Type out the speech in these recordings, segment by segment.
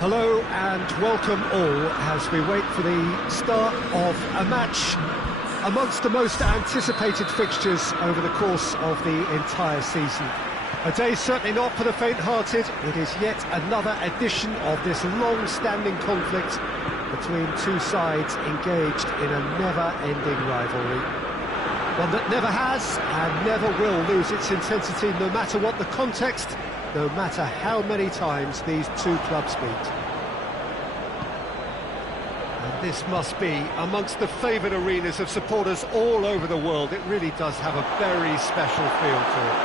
Hello and welcome all as we wait for the start of a match amongst the most anticipated fixtures over the course of the entire season. A day certainly not for the faint-hearted. It is yet another edition of this long-standing conflict between two sides engaged in a never-ending rivalry. One that never has and never will lose its intensity, no matter what the context, no matter how many times these two clubs meet. And this must be amongst the favoured arenas of supporters all over the world. It really does have a very special feel to it.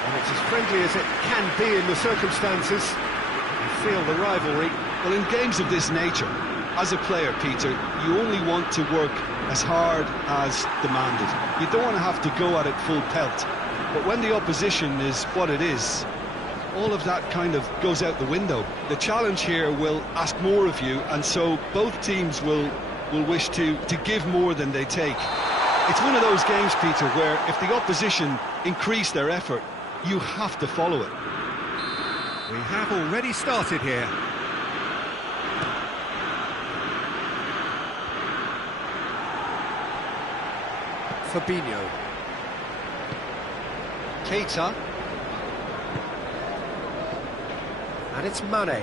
And it's as friendly as it can be in the circumstances. You feel the rivalry. Well, in games of this nature, as a player, Peter, you only want to work as hard as demanded. You don't want to have to go at it full pelt. But when the opposition is what it is, all of that kind of goes out the window. The challenge here will ask more of you, and so both teams will wish to give more than they take. It's one of those games, Peter, where if the opposition increase their effort, you have to follow it. We have already started here. Fabinho. Keita. And it's Mane.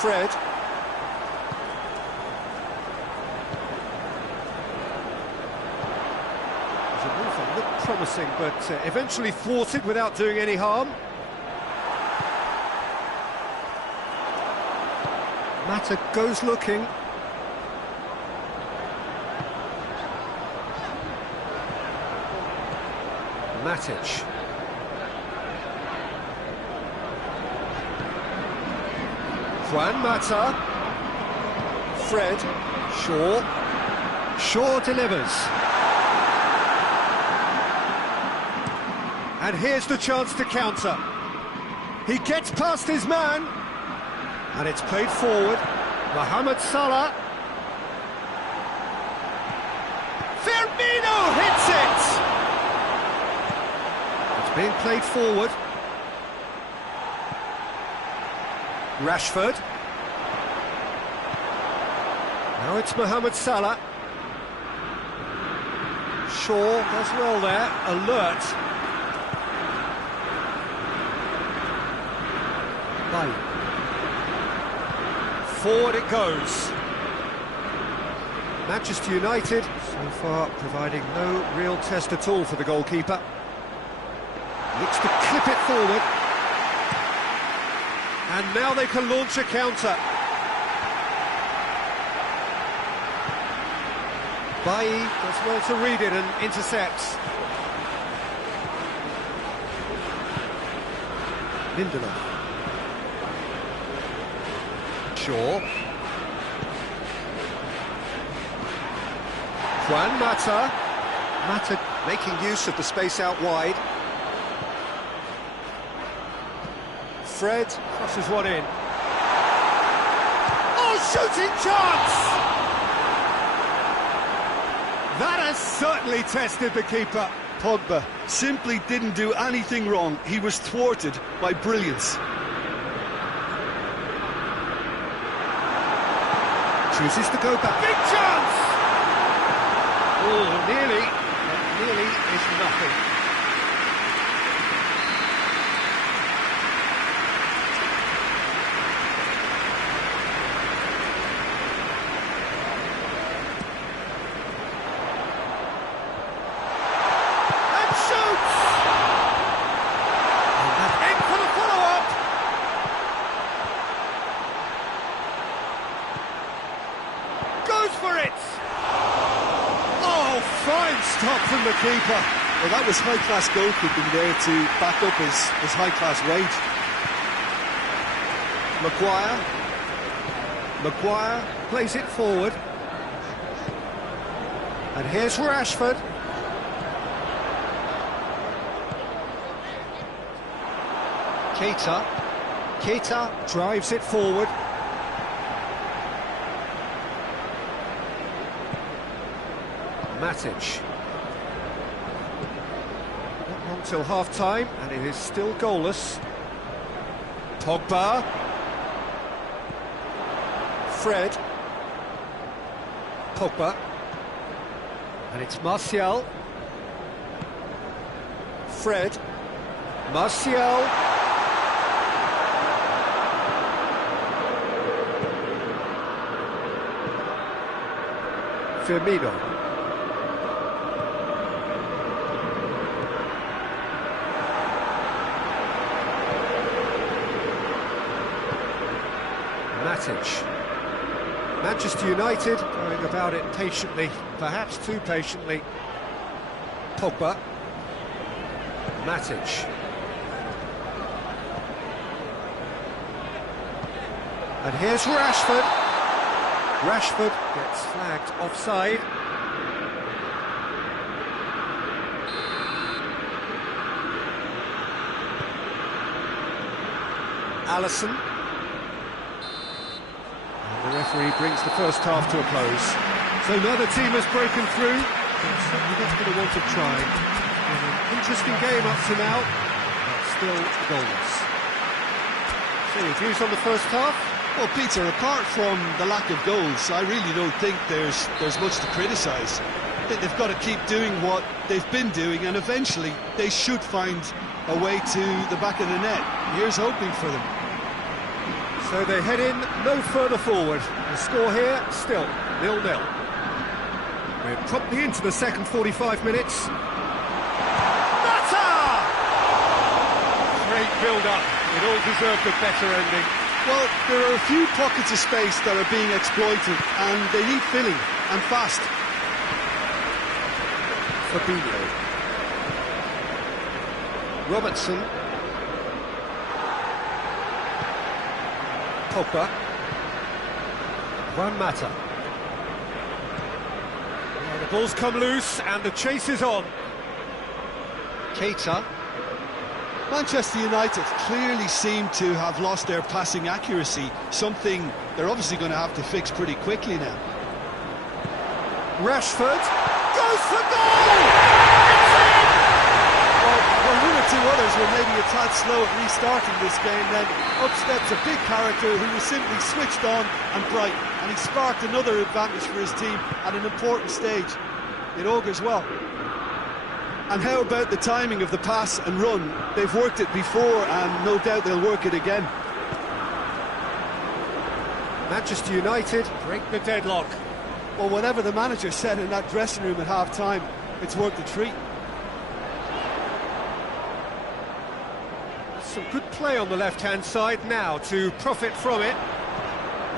Fred. The move looked promising, but eventually thwarted without doing any harm. Mata goes looking. Matic. Juan Mata. Fred. Shaw. Shaw delivers. And here's the chance to counter. He gets past his man. And it's played forward. Mohamed Salah. Firmino hits it! Being played forward. Rashford. Now it's Mohamed Salah. Shaw does well there. Alert. Bye. Forward it goes. Manchester United so far providing no real test at all for the goalkeeper. Looks to clip it forward. And now they can launch a counter. Bailly does well to read it and intercepts. Lindelof. Shaw. Juan Mata. Mata making use of the space out wide. Fred crosses one in. Oh, shooting chance! That has certainly tested the keeper. Pogba simply didn't do anything wrong. He was thwarted by brilliance. Chooses to go back. Big chance! Oh, nearly. But nearly is nothing. For it! Oh, fine stop from the keeper. Well, that was high-class goalkeeping there to back up his high-class wage. Maguire plays it forward. And here's Rashford. Keita drives it forward. Matic. Not long till half-time, and it is still goalless. Pogba. Fred. Pogba. And it's Martial. Fred. Martial. Firmino. Matic. Manchester United going about it patiently, perhaps too patiently. Pogba. Matic. And here's Rashford. Rashford gets flagged offside. Alisson. The referee brings the first half to a close. So neither team has broken through. They're certainly not going to want to try. It's been an interesting game up to now, but still goalless. So your views on the first half? Well, Peter, apart from the lack of goals, I really don't think there's much to criticise. I think they've got to keep doing what they've been doing, and eventually they should find a way to the back of the net. Here's hoping for them. So they head in no further forward. The score here, still 0-0. We're promptly into the second 45 minutes. Mata! Great build-up. It all deserved a better ending. Well, there are a few pockets of space that are being exploited, and they need filling, and fast. Fabinho. Robertson. Pogba. Juan Mata. Well, the ball's come loose and the chase is on. Keita. Manchester United clearly seem to have lost their passing accuracy, something they're obviously going to have to fix pretty quickly now. Rashford goes for goal! Well, one or two others were maybe a tad slow at restarting this game, then up steps a big character who was simply switched on and bright, and he sparked another advantage for his team at an important stage. It augurs well. And how about the timing of the pass and run? They've worked it before, and no doubt they'll work it again. Manchester United break the deadlock. Well, whatever the manager said in that dressing room at half-time, it's worked a treat. Some good play on the left-hand side now to profit from it.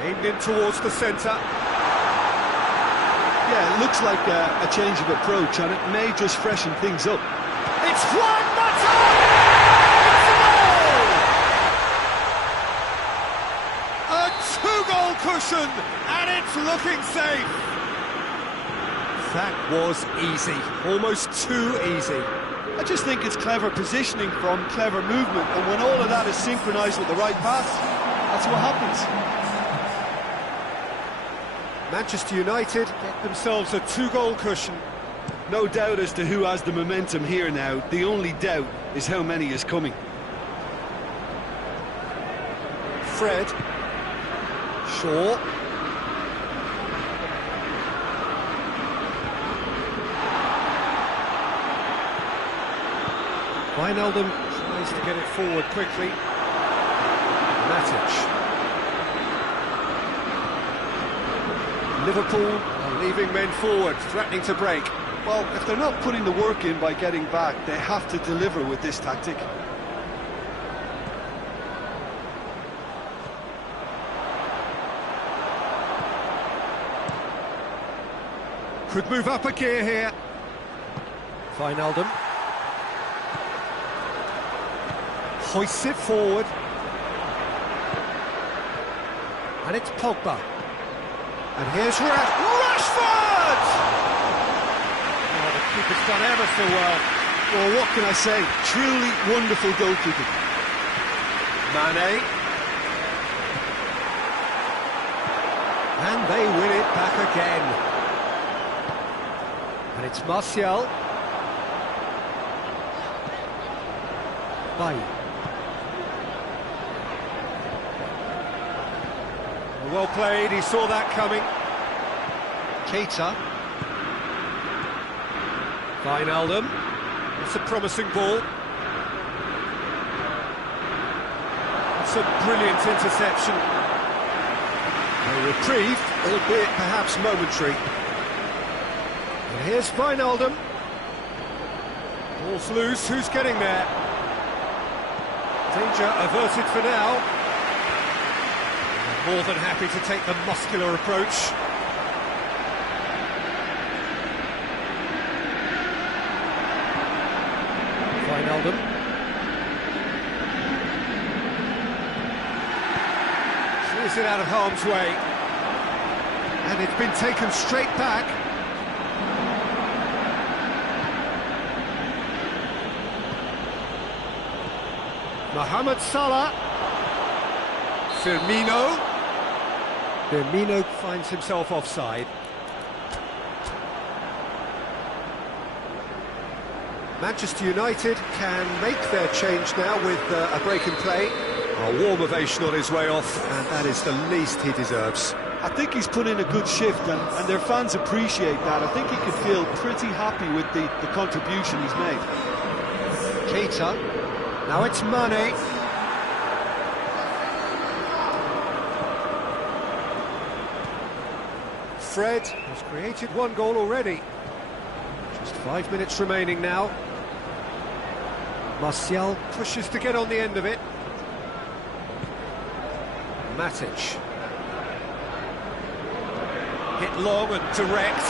Aimed in towards the centre. Yeah, it looks like a change of approach, and it may just freshen things up. It's Juan Mata! It's a goal! A two-goal cushion, and it's looking safe. That was easy, almost too easy. I just think it's clever positioning from clever movement, and when all of that is synchronised with the right pass, that's what happens. Manchester United get themselves a 2-goal cushion. No doubt as to who has the momentum here now. The only doubt is how many is coming. Fred. Shaw. Wijnaldum tries to get it forward quickly. Matic. Liverpool are leaving men forward, threatening to break. Well, if they're not putting the work in by getting back, they have to deliver with this tactic. Could move up a gear here. Wijnaldum. Hoists it forward. And it's Pogba. And here's Rashford! Oh, the keeper's done ever so well. Well, what can I say? Truly wonderful goalkeeping. Mane. And they win it back again. And it's Martial. Bay. Well played, he saw that coming. Keita. Wijnaldum. It's a promising ball. It's a brilliant interception. A reprieve, albeit perhaps momentary. And here's Wijnaldum. Ball's loose, who's getting there? Danger averted for now. More than happy to take the muscular approach. Wijnaldum. Clears it out of harm's way. And it's been taken straight back. Mohamed Salah. Firmino. Firmino finds himself offside. Manchester United can make their change now with a break in play. A warm ovation on his way off, and that is the least he deserves. I think he's put in a good shift, and their fans appreciate that. I think he could feel pretty happy with the contribution he's made. Keita. Now it's Mane. Fred has created one goal already. Just 5 minutes remaining now. Martial pushes to get on the end of it. Matic. Hit long and direct.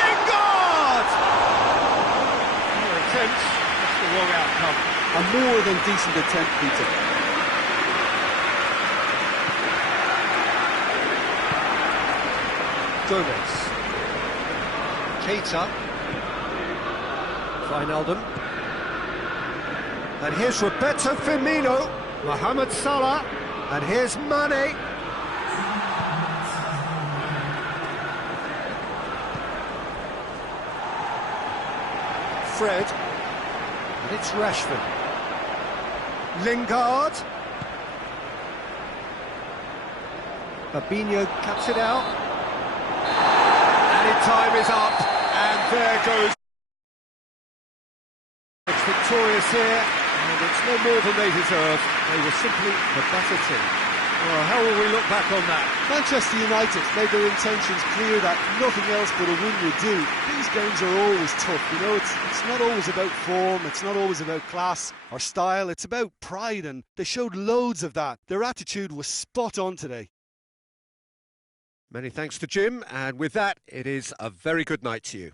Lingard! More attempts, just the wrong outcome. A more than decent attempt, Peter. Gomez. Keita. Wijnaldum. And here's Roberto Firmino. Mohamed Salah. And here's Mane. Fred. And it's Rashford. Lingard. Fabinho cuts it out. Time is up, and there goes. It's victorious here, and it's no more than they deserve. They were simply the better team. Well, how will we look back on that? Manchester United made their intentions clear that nothing else but a win would do. These games are always tough, you know, it's not always about form, it's not always about class or style, it's about pride, and they showed loads of that. Their attitude was spot on today. Many thanks to Jim, and with that, it is a very good night to you.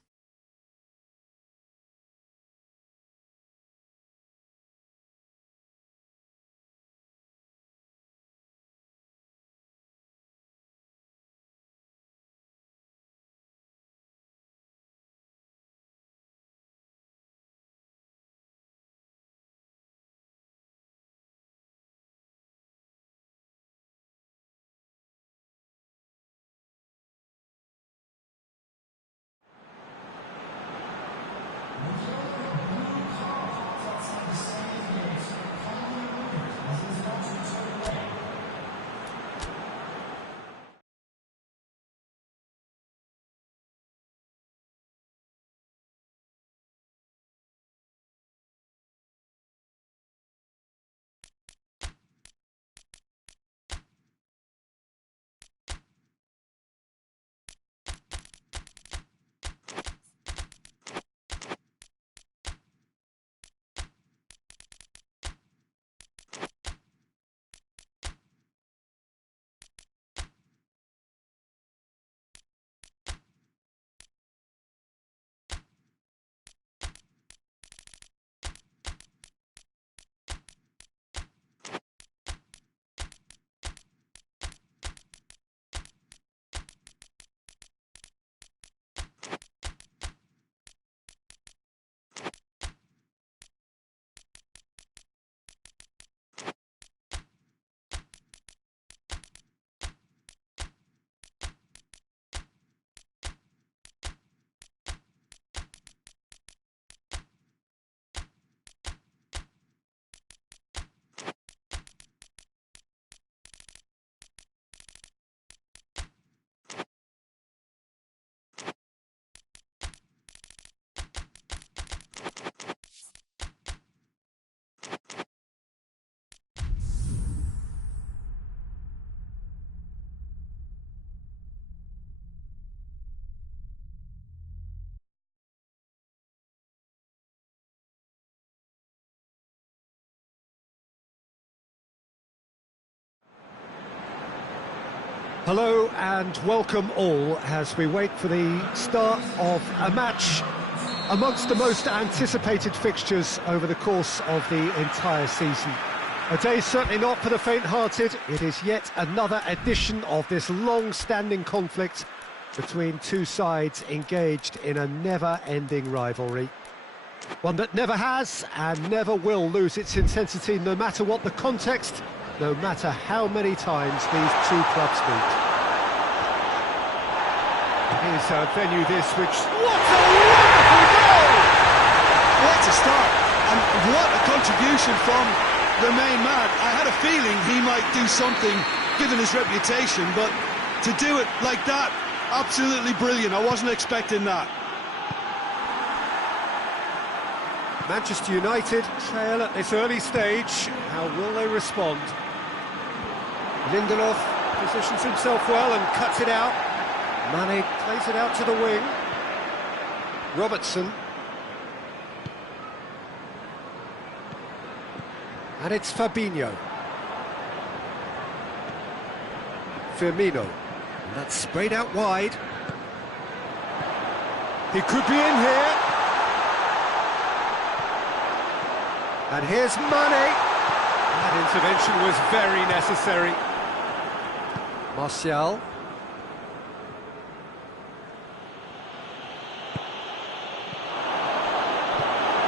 Hello and welcome all as we wait for the start of a match amongst the most anticipated fixtures over the course of the entire season. A day certainly not for the faint-hearted. It is yet another edition of this long-standing conflict between two sides engaged in a never-ending rivalry. One that never has and never will lose its intensity, no matter what the context, no matter how many times these two clubs meet. Here's a venue this, which... What a wonderful goal! What a start, and what a contribution from the main man. I had a feeling he might do something, given his reputation, but to do it like that, absolutely brilliant. I wasn't expecting that. Manchester United trail at this early stage. How will they respond? Lindelof positions himself well and cuts it out. Mane plays it out to the wing. Robertson. And it's Fabinho. Firmino. And that's sprayed out wide. He could be in here. And here's Mane. That intervention was very necessary. Martial.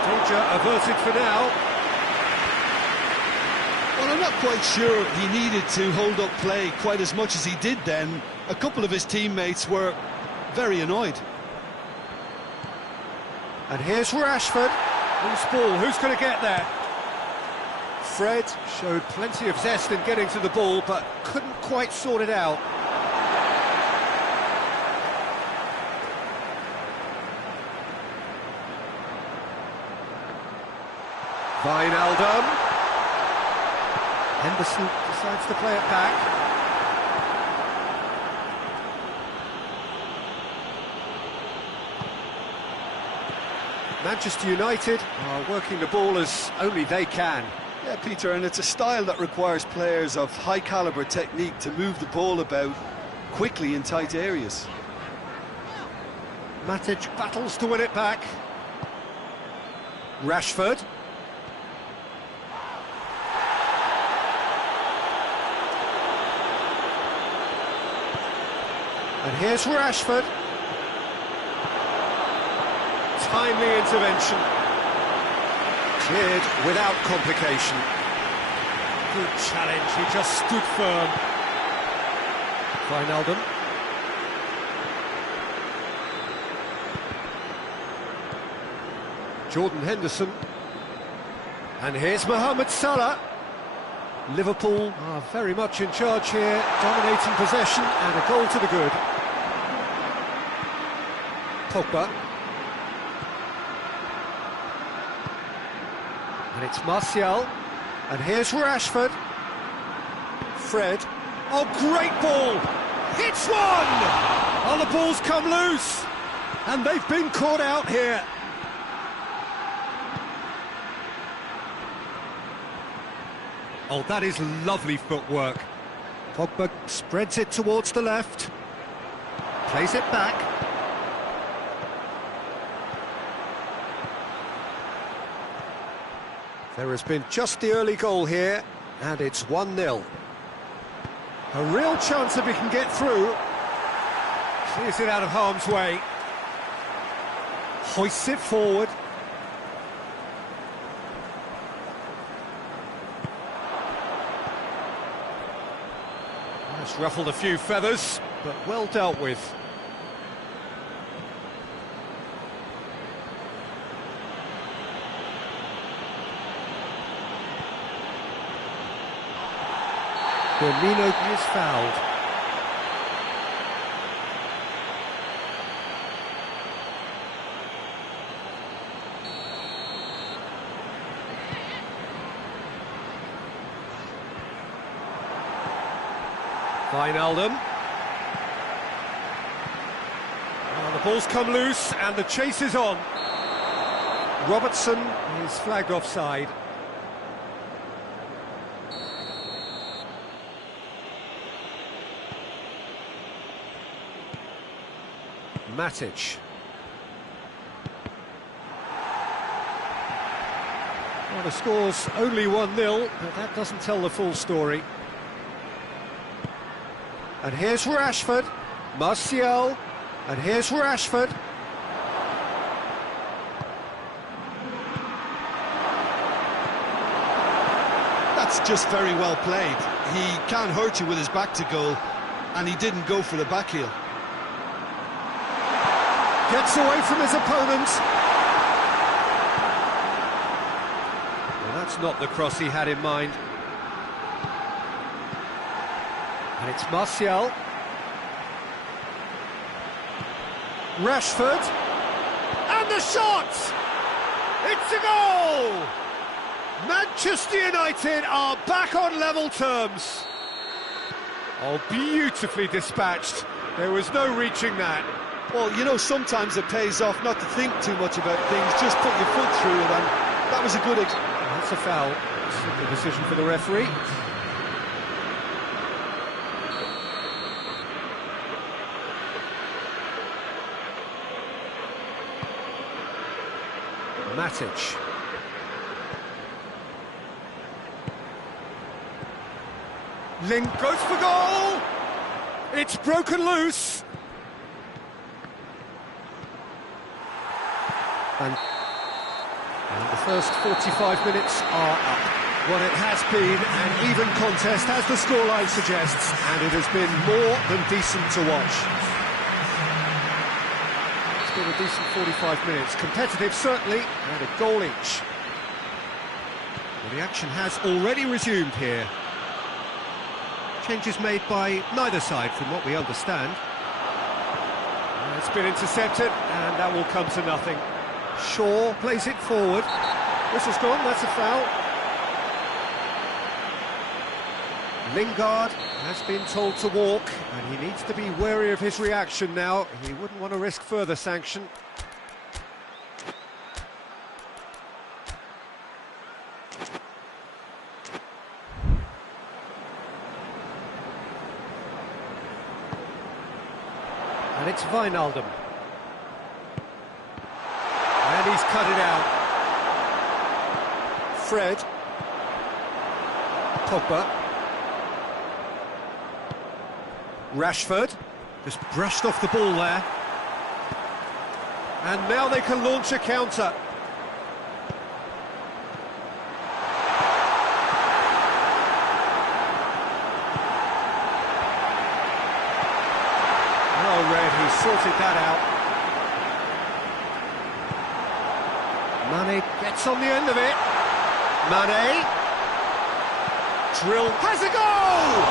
Danger averted for now. Well, I'm not quite sure he needed to hold up play quite as much as he did then. A couple of his teammates were very annoyed. And here's Rashford. Loose ball, who's going to get there? Fred showed plenty of zest in getting to the ball, but couldn't quite sort it out. Wijnaldum. Henderson decides to play it back. Manchester United are working the ball as only they can. Yeah, Peter, and it's a style that requires players of high-caliber technique to move the ball about quickly in tight areas. Matic battles to win it back. Rashford. And here's Rashford. Timely intervention. Cleared without complication. Good challenge, he just stood firm. Wijnaldum. Jordan Henderson. And here's Mohamed Salah. Liverpool are very much in charge here, dominating possession and a goal to the good. Pogba. And it's Martial. And here's Rashford. Fred. Oh, great ball! Hits one! Oh, the ball's come loose! And they've been caught out here. Oh, that is lovely footwork. Pogba spreads it towards the left. Plays it back. There has been just the early goal here, and it's 1-0. A real chance if he can get through. Clears it out of harm's way. Hoists it forward. That's ruffled a few feathers, but well dealt with. Firmino is fouled. Wijnaldum. Oh, the ball's come loose and the chase is on. Robertson is flagged offside. Matic. Well, the score's only 1-0, but that doesn't tell the full story. And here's Rashford, Martial, and here's Rashford. That's just very well played. He can't hurt you with his back to goal, and he didn't go for the back heel. Gets away from his opponent. Well, that's not the cross he had in mind. And it's Martial. Rashford. And the shot! It's a goal! Manchester United are back on level terms. Oh, beautifully dispatched. There was no reaching that. Well, you know, sometimes it pays off not to think too much about things, just put your foot through it, and that was a good... That's a foul. It's the decision for the referee. Matic. Link goes for goal! It's broken loose! And the first 45 minutes are up. Well, it has been an even contest, as the scoreline suggests, and it has been more than decent to watch. It's been a decent 45 minutes. Competitive, certainly, and a goal each. Well, the action has already resumed here. Changes made by neither side, from what we understand. It's been intercepted, and that will come to nothing. Shaw plays it forward. Whistle's gone, that's a foul. Lingard has been told to walk, and he needs to be wary of his reaction now. He wouldn't want to risk further sanction. And it's Wijnaldum. And he's cut it out. Fred. Pogba. Rashford. Just brushed off the ball there. And now they can launch a counter. He sorted that out. Mane gets on the end of it. Mane. Drill has a goal!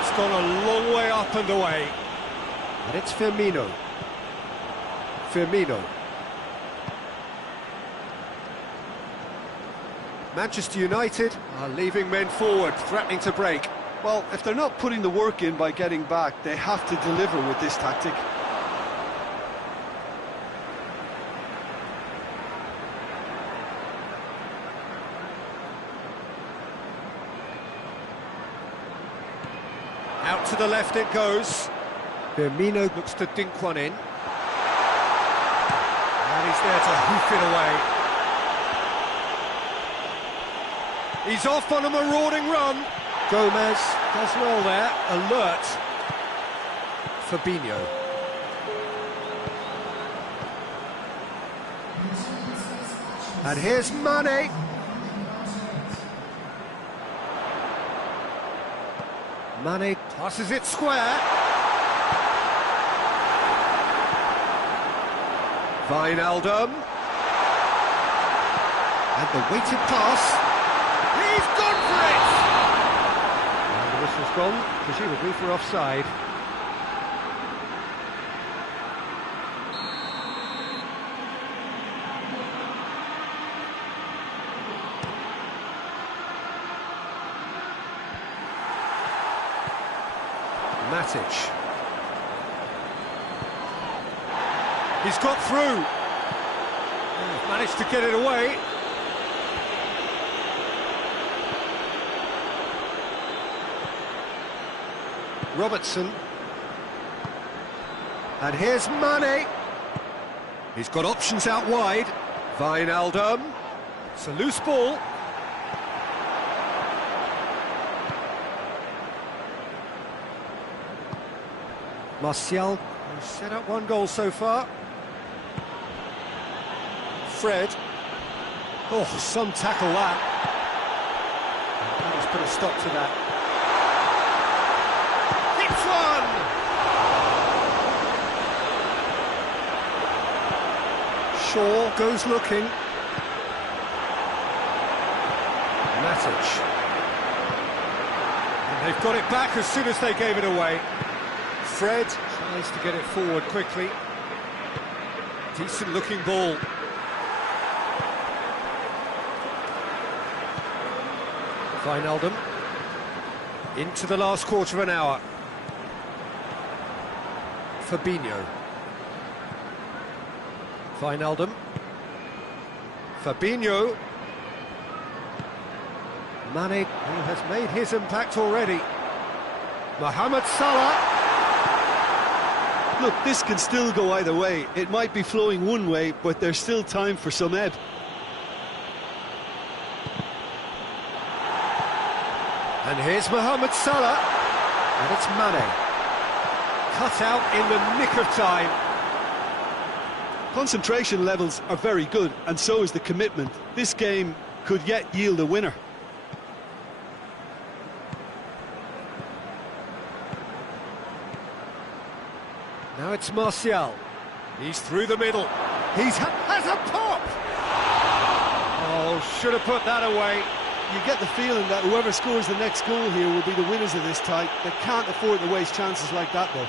It's gone a long way up and away. And it's Firmino. Firmino. Manchester United are leaving men forward, threatening to break. Well, if they're not putting the work in by getting back, they have to deliver with this tactic. Out to the left it goes. Firmino looks to dink one in. And he's there to hoof it away. He's off on a marauding run. Gomez does well there, alert. Fabinho. And here's Mane. Mane passes it square. Wijnaldum. And the weighted pass. He's gone for it! This was gone, presumably for offside. Matic. He's got through. Managed to get it away. Robertson. And here's Mane. He's got options out wide. Wijnaldum. It's a loose ball. Martial, who's set up one goal so far. Fred. Oh, some tackle that. Let's put a stop to that. Hits one! Shaw goes looking. Matic. And they've got it back as soon as they gave it away. Fred tries to get it forward quickly. Decent looking ball. Wijnaldum. Into the last quarter of an hour. Fabinho. Wijnaldum. Fabinho. Mane, who has made his impact already. Mohamed Salah. Look, this can still go either way. It might be flowing one way, but there's still time for some ebb. And here's Mohamed Salah. And it's Mane. Cut out in the nick of time. Concentration levels are very good, and so is the commitment. This game could yet yield a winner. Now it's Martial. He's through the middle. Has a pop! Oh, should have put that away. You get the feeling that whoever scores the next goal here will be the winners of this tie. They can't afford to waste chances like that, though.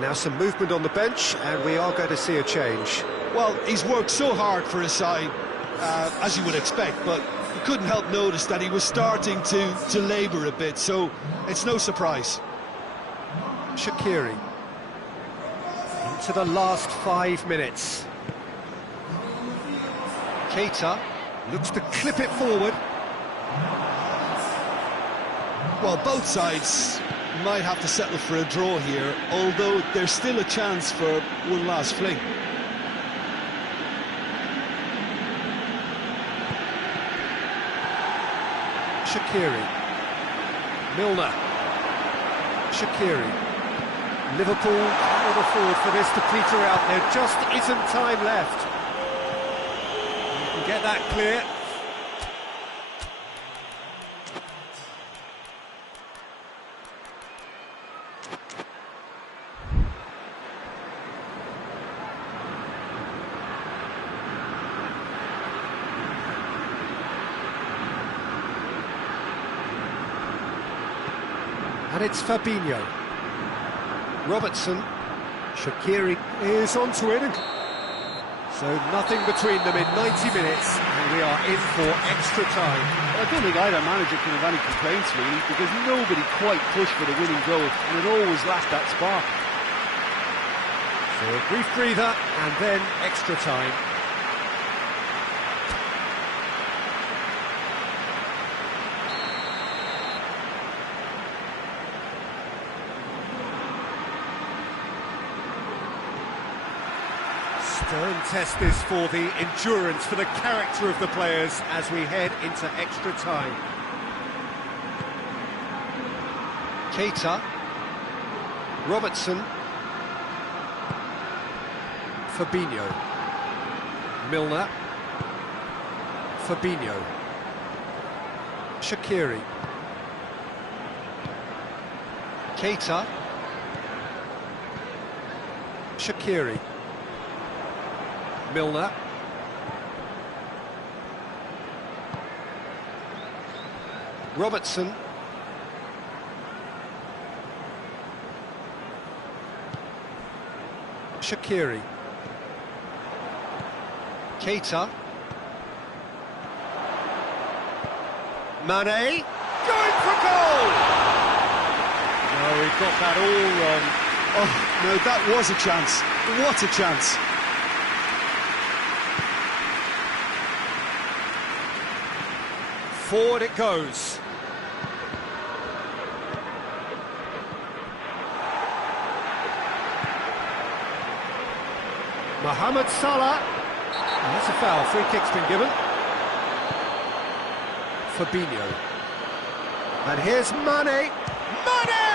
Now some movement on the bench, and we are going to see a change. Well, he's worked so hard for his side, as you would expect, but you couldn't help notice that he was starting to labour a bit, so it's no surprise. Shaqiri. Into the last 5 minutes. Keita looks to clip it forward. Well, both sides might have to settle for a draw here, although there's still a chance for one last fling. Shaqiri. Milner. Shaqiri. Liverpool cannot afford for this to peter out. There just isn't time left. You can get that clear. And it's Fabinho. Robertson. Shaqiri is onto it. So nothing between them in 90 minutes, and we are in for extra time. I don't think either manager can have any complaints, really, because nobody quite pushed for the winning goal, and it always lacked that spark. So a brief breather, and then extra time. Stern test this for the endurance, for the character of the players as we head into extra time. Keita. Robertson. Fabinho. Milner. Fabinho. Shaqiri. Keita. Shaqiri. Milner. Robertson. Shaqiri. Keita. Mane. Going for goal! Oh, he got that all wrong. Oh, no, that was a chance. What a chance. Forward it goes. Mohamed Salah. Oh, that's a foul. Free kick's been given. Fabinho. And here's Mane. Mane!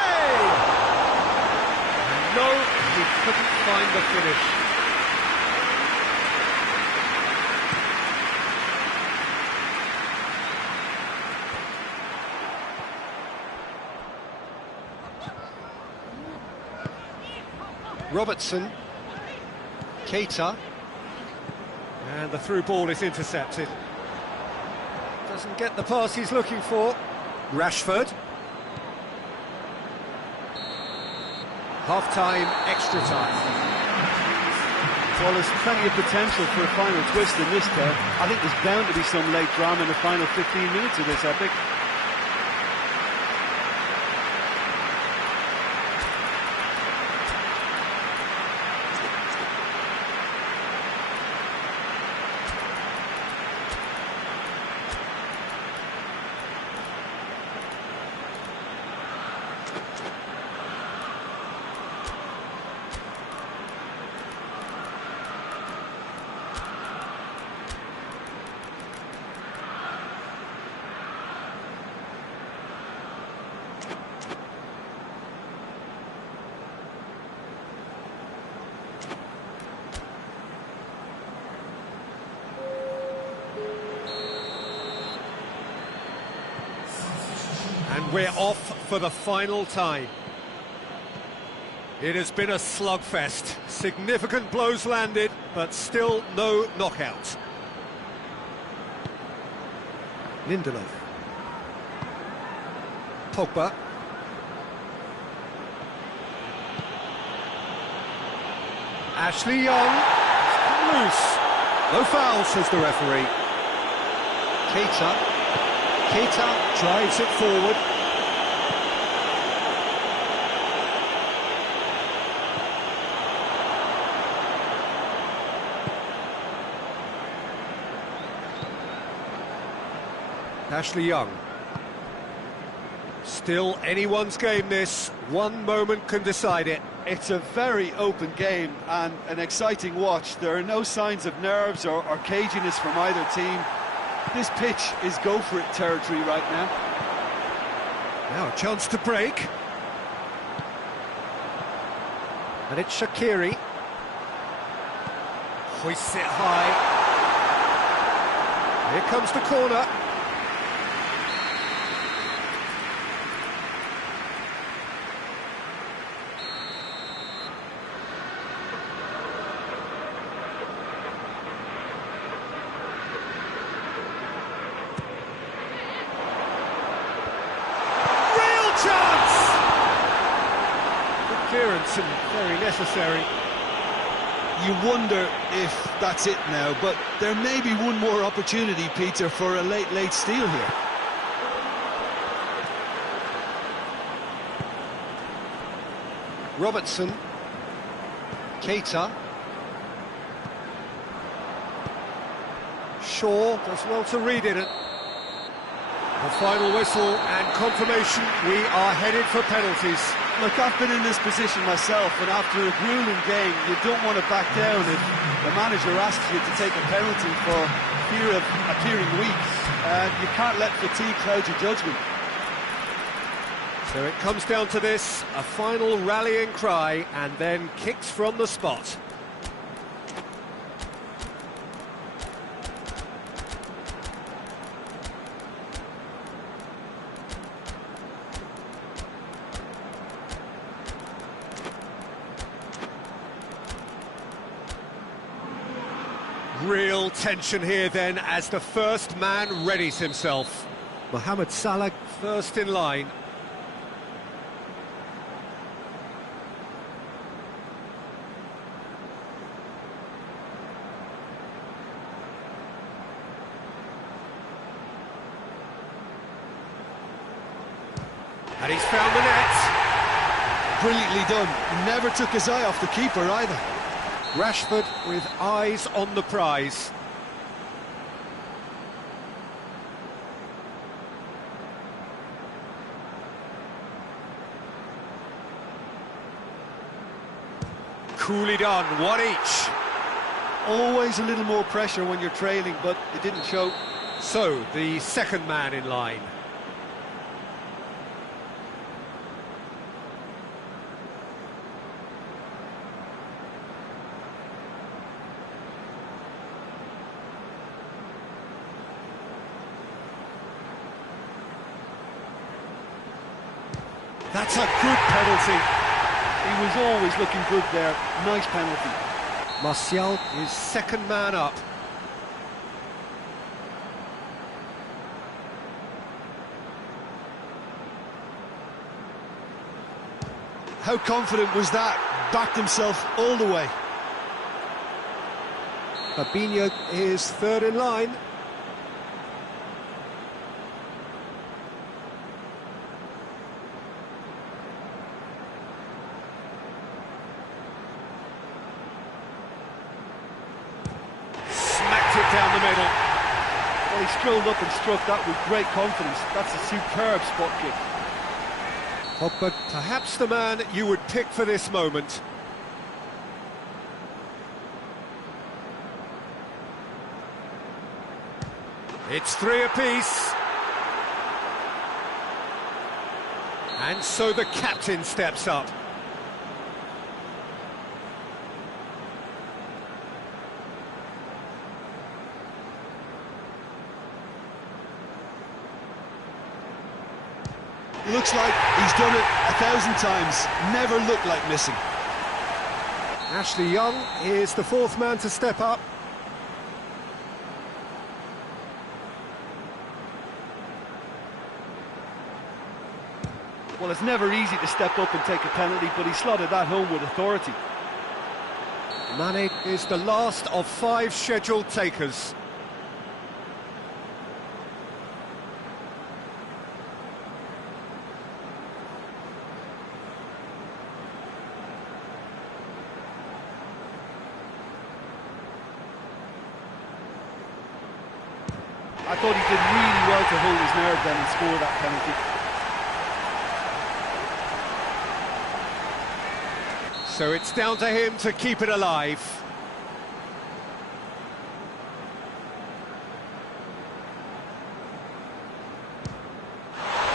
No, he couldn't find the finish. Robertson. Keita. And the through ball is intercepted. Doesn't get the pass he's looking for. Rashford. Half-time, extra time. Well, there's plenty of potential for a final twist in this, Kev. I think there's bound to be some late drama in the final 15 minutes of this epic. And we're off for the final time. It has been a slugfest. Significant blows landed, but still no knockout. Lindelof. Pogba. Ashley Young. Loose. No foul, says the referee. Keita. Keita drives it forward. Ashley Young. Still anyone's game this. One moment can decide it. It's a very open game and an exciting watch. There are no signs of nerves or caginess from either team. This pitch is go-for-it territory right now. Now a chance to break. And it's Shaqiri. Hoists it high. Here comes the corner. Clearance and very necessary. You wonder if that's it now, but there may be one more opportunity, Peter, for a late steal here. Robertson. Keita. Shaw does well to read it. The final whistle and confirmation, we are headed for penalties. Look, I've been in this position myself, and after a grueling game, you don't want to back down if the manager asks you to take a penalty for fear of appearing weak. You can't let fatigue cloud your judgment. So it comes down to this, a final rallying cry, and then kicks from the spot. Real tension here then as the first man readies himself. Mohamed Salah first in line. And he's found the net. Brilliantly done. Never took his eye off the keeper either. Rashford with eyes on the prize. Coolly done, one each. Always a little more pressure when you're trailing, but it didn't show. So, the second man in line. That's a good penalty. He was always looking good there. Nice penalty. Martial is second man up. How confident was that? Backed himself all the way. Fabinho is third in line. Smacked it down the middle. Well, he strolled up and struck that with great confidence. That's a superb spot kick. Pogba, perhaps the man you would pick for this moment. It's three apiece. And so the captain steps up. Looks like he's done it 1,000 times. Never looked like missing. Ashley Young is the fourth man to step up. Well, it's never easy to step up and take a penalty, but he slotted that home with authority. Mane is the last of 5 scheduled takers. I thought he did really well to hold his nerve then and score that penalty. So it's down to him to keep it alive.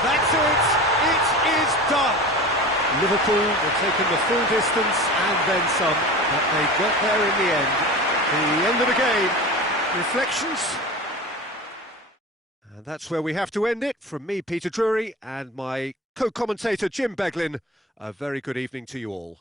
That's it! It is done! Liverpool were taking the full distance and then some, but they got there in the end. The end of the game. Reflections? And that's where we have to end it. From me, Peter Drury, and my co-commentator, Jim Beglin. A very good evening to you all.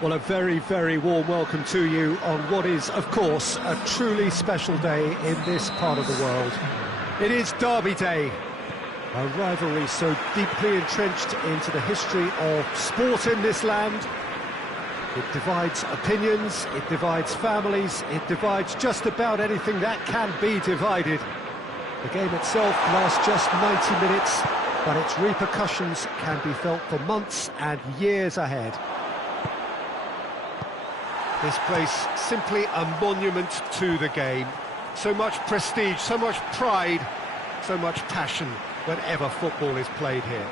Well, a very, very warm welcome to you on what is, of course, a truly special day in this part of the world. It is Derby Day, a rivalry so deeply entrenched into the history of sport in this land. It divides opinions, it divides families, it divides just about anything that can be divided. The game itself lasts just 90 minutes, but its repercussions can be felt for months and years ahead. This place, simply a monument to the game. So much prestige, so much pride, so much passion whenever football is played here.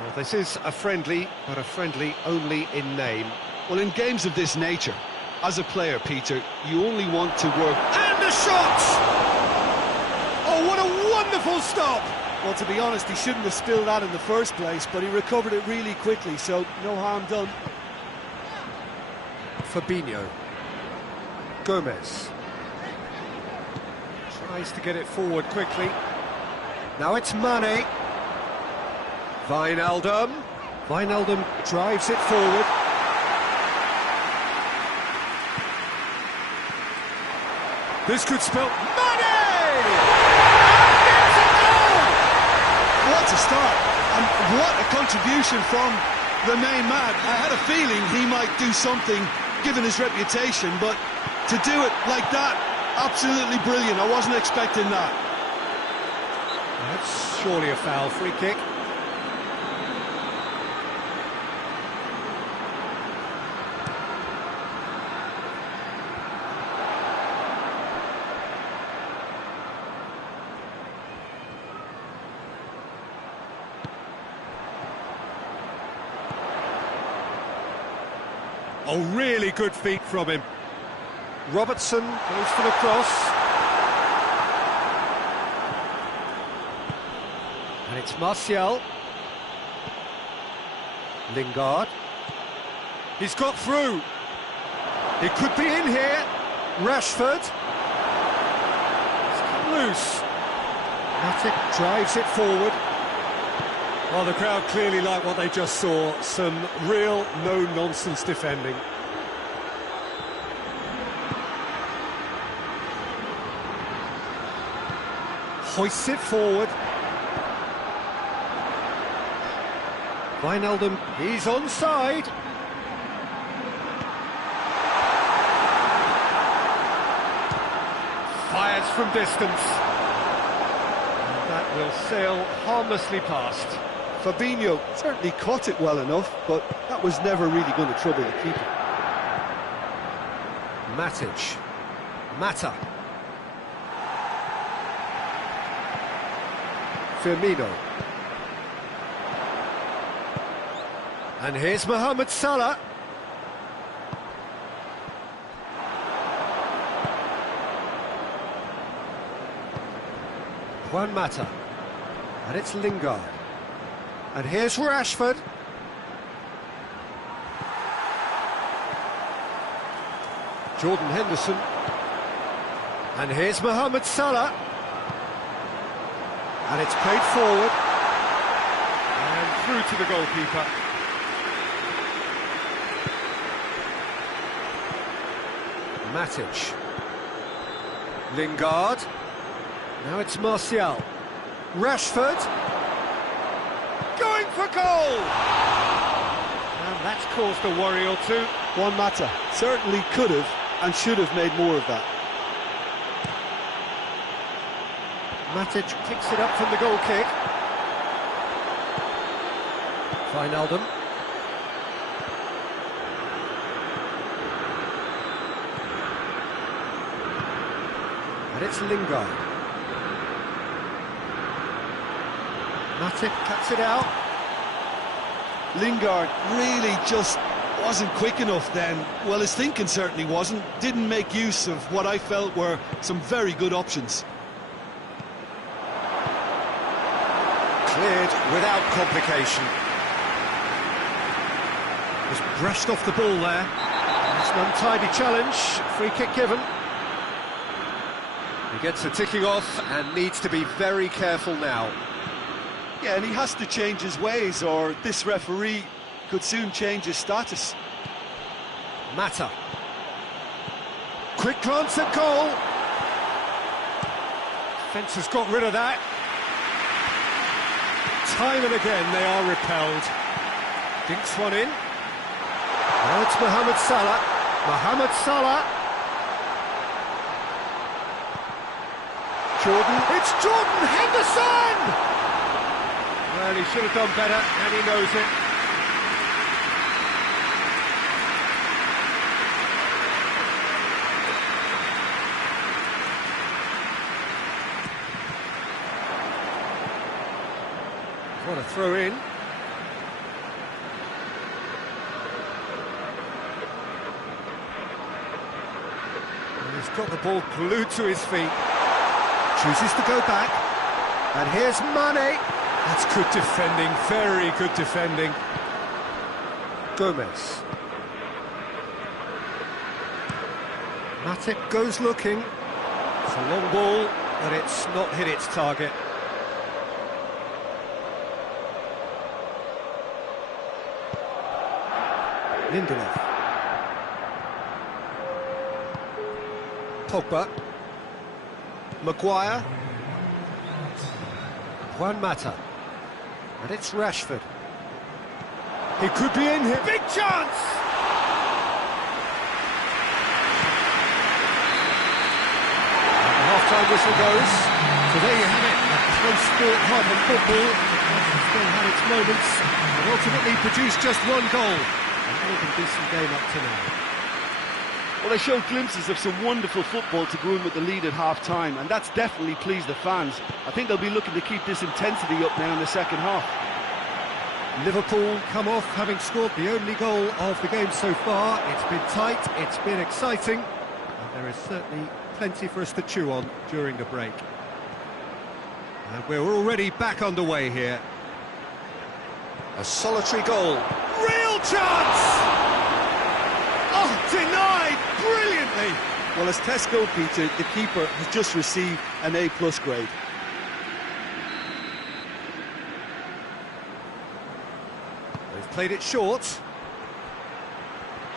Well, this is a friendly, but a friendly only in name. Well, in games of this nature, as a player, Peter, you only want to work... And the shot! Oh, what a wonderful stop! Well, to be honest, he shouldn't have spilled that in the first place, but he recovered it really quickly, so no harm done. Fabinho. Gomez. Tries to get it forward quickly. Now it's Mane. Wijnaldum. Wijnaldum drives it forward. This could spell Mane! What a start, and what a contribution from the main man. I had a feeling he might do something given his reputation, but to do it like that, absolutely brilliant. I wasn't expecting that. That's surely a foul. Free kick. Oh, really good feet from him. Robertson goes for the cross. And it's Martial. Lingard. He's got through. It could be in here. Rashford. It's come loose. Matic drives it forward. Well, the crowd clearly like what they just saw. Some real no-nonsense defending. Hoists it forward. Wijnaldum, he's onside. Fires from distance. And that will sail harmlessly past. Fabinho certainly caught it well enough, but that was never really going to trouble the keeper. Matic. Mata. Firmino. And here's Mohamed Salah. Juan Mata. And it's Lingard. And here's Rashford. Jordan Henderson. And here's Mohamed Salah. And it's played forward. And through to the goalkeeper. Matic. Lingard. Now it's Martial. Rashford. Going for goal! And that's caused a worry or two. Juan Mata certainly could have and should have made more of that. Matic picks it up from the goal kick. Wijnaldum. And it's Lingard. Matic cuts it out. Lingard really just wasn't quick enough then. Well, his thinking certainly wasn't. Didn't make use of what I felt were some very good options. Cleared without complication. Just brushed off the ball there. It's an untidy challenge. Free kick given. He gets the ticking off and needs to be very careful now. Yeah, and he has to change his ways, or this referee could soon change his status. Mata. Quick glance at goal. Fence has got rid of that. Time and again they are repelled. Dinks one in. Now it's Mohamed Salah. Mohamed Salah. Jordan. It's Jordan Henderson! Well, he should have done better, and he knows it. What a throw in. And he's got the ball glued to his feet. Chooses to go back. And here's Mane. That's good defending, very good defending. Gomez. Matip goes looking. It's a long ball, but it's not hit its target. Lindelof. Pogba. Maguire. Juan Mata. And it's Rashford. He could be in here. Big chance! And the half-time whistle goes. So there you have it. A close sport, hard and football. It's still had its moments, but ultimately produced just one goal. An decent game up to now. Well, they showed glimpses of some wonderful football to go in with the lead at half-time, and that's definitely pleased the fans. I think they'll be looking to keep this intensity up now in the second half. Liverpool come off having scored the only goal of the game so far. It's been tight, it's been exciting, and there is certainly plenty for us to chew on during the break. And we're already back underway here. A solitary goal. Real chance! Oh, denied brilliantly! Well, as Tesco, Peter, the keeper has just received an A+ grade. They've played it short.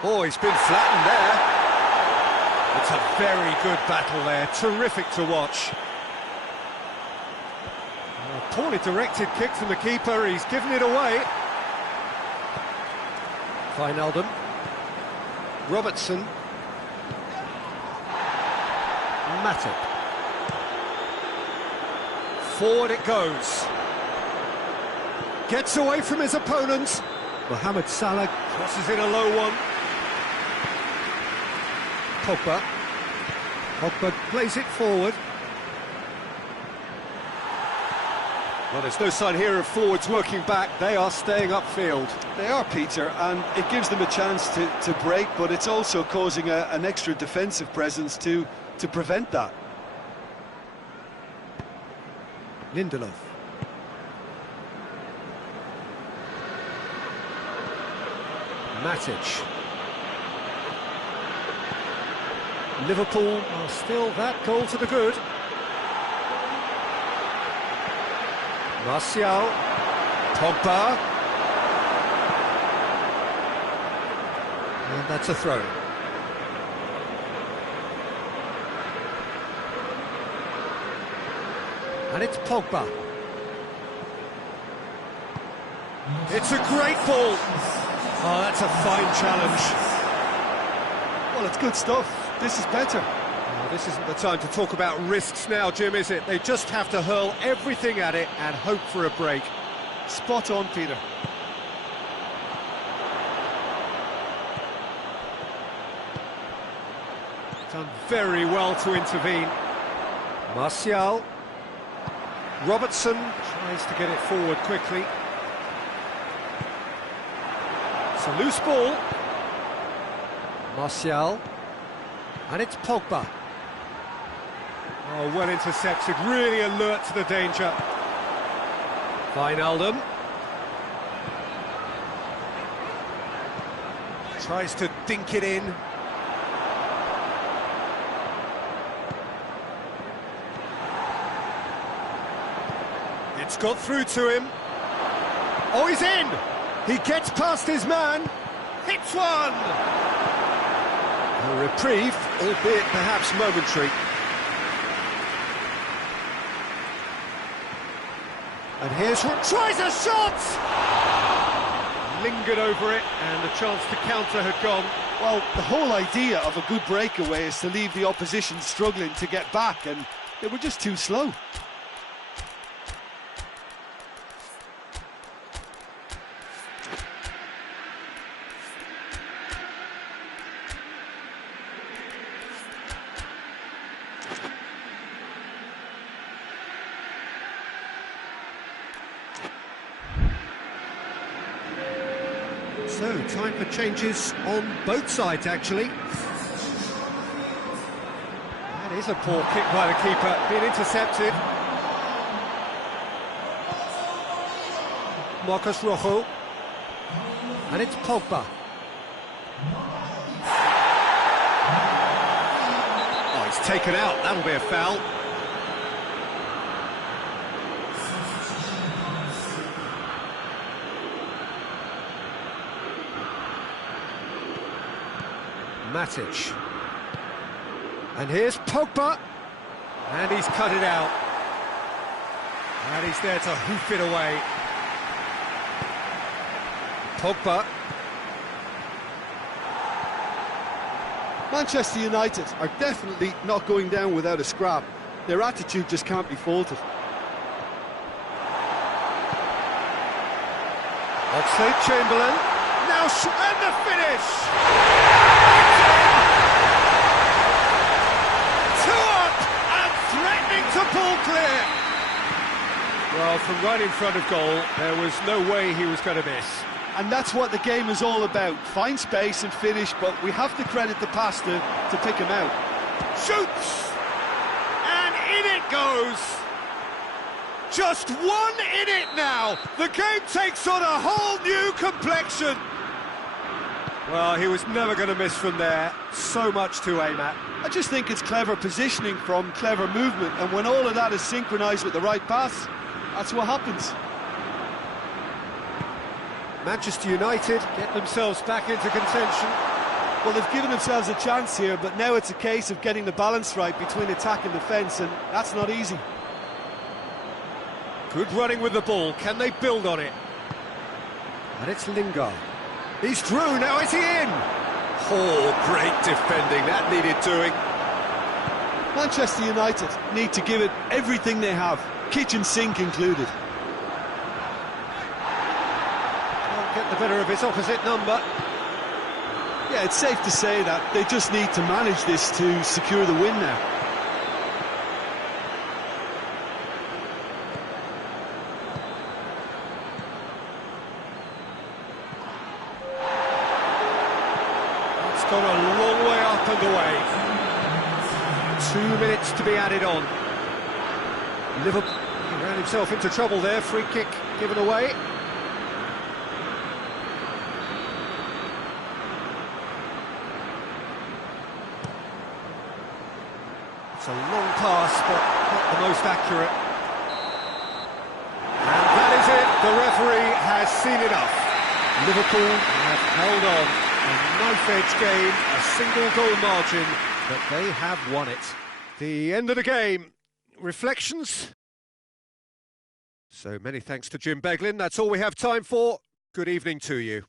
Oh, he's been flattened there. It's a very good battle there, terrific to watch. A poorly directed kick from the keeper, he's given it away. Wijnaldum. Robertson. Matip. Forward it goes. Gets away from his opponent. Mohamed Salah crosses in a low one. Pogba. Pogba plays it forward. Well, there's no sign here of forwards working back. They are staying upfield. They are, Peter, and it gives them a chance to break, but it's also causing an extra defensive presence to prevent that. Lindelof. Matic. Liverpool are still that goal to the good. Martial. Pogba. And that's a throw. And it's Pogba. It's a great ball. Oh, that's a fine challenge. Well, it's good stuff. This is better. Oh, this isn't the time to talk about risks now, Jim, is it? They just have to hurl everything at it and hope for a break. Spot on, Peter. Done very well to intervene. Martial. Robertson tries to get it forward quickly. It's a loose ball. Martial. And it's Pogba. Oh, well intercepted, really alert to the danger. Wijnaldum. Tries to dink it in. It's got through to him. Oh, he's in! He gets past his man. Hits one! A reprieve, albeit perhaps momentary. And here's what tries a shot! Lingered over it, and the chance to counter had gone. Well, the whole idea of a good breakaway is to leave the opposition struggling to get back, and they were just too slow. So, time for changes on both sides, actually. That is a poor kick by the keeper, being intercepted. Marcus Rojo. And it's Pogba. Oh, it's taken out, that'll be a foul. Matic. And here's Pogba. And he's cut it out. And he's there to hoof it away. Pogba. Manchester United are definitely not going down without a scrap. Their attitude just can't be faulted. Oxlade-Chamberlain. Now, and the finish! To pull clear. Well, from right in front of goal, there was no way he was going to miss. And that's what the game is all about. Find space and finish, but we have to credit the pass to pick him out. Shoots! And in it goes! Just one in it now! The game takes on a whole new complexion! Well, he was never going to miss from there. So much to aim at. I just think it's clever positioning from clever movement, and when all of that is synchronised with the right pass, that's what happens. Manchester United get themselves back into contention. Well, they've given themselves a chance here, but now it's a case of getting the balance right between attack and defence, and that's not easy. Good running with the ball. Can they build on it? And it's Lingard. He's through, now is he in? Oh, great defending, that needed doing. Manchester United need to give it everything they have, kitchen sink included. Can't get the better of his opposite number. Yeah, it's safe to say that they just need to manage this to secure the win now. Gone a long way up and away. 2 minutes to be added on. Liverpool, he ran himself into trouble there. Free kick given away. It's a long pass, but not the most accurate. And that is it. The referee has seen enough. Liverpool have held on. A knife-edge game, a single-goal margin, but they have won it. The end of the game. Reflections? So many thanks to Jim Beglin. That's all we have time for. Good evening to you.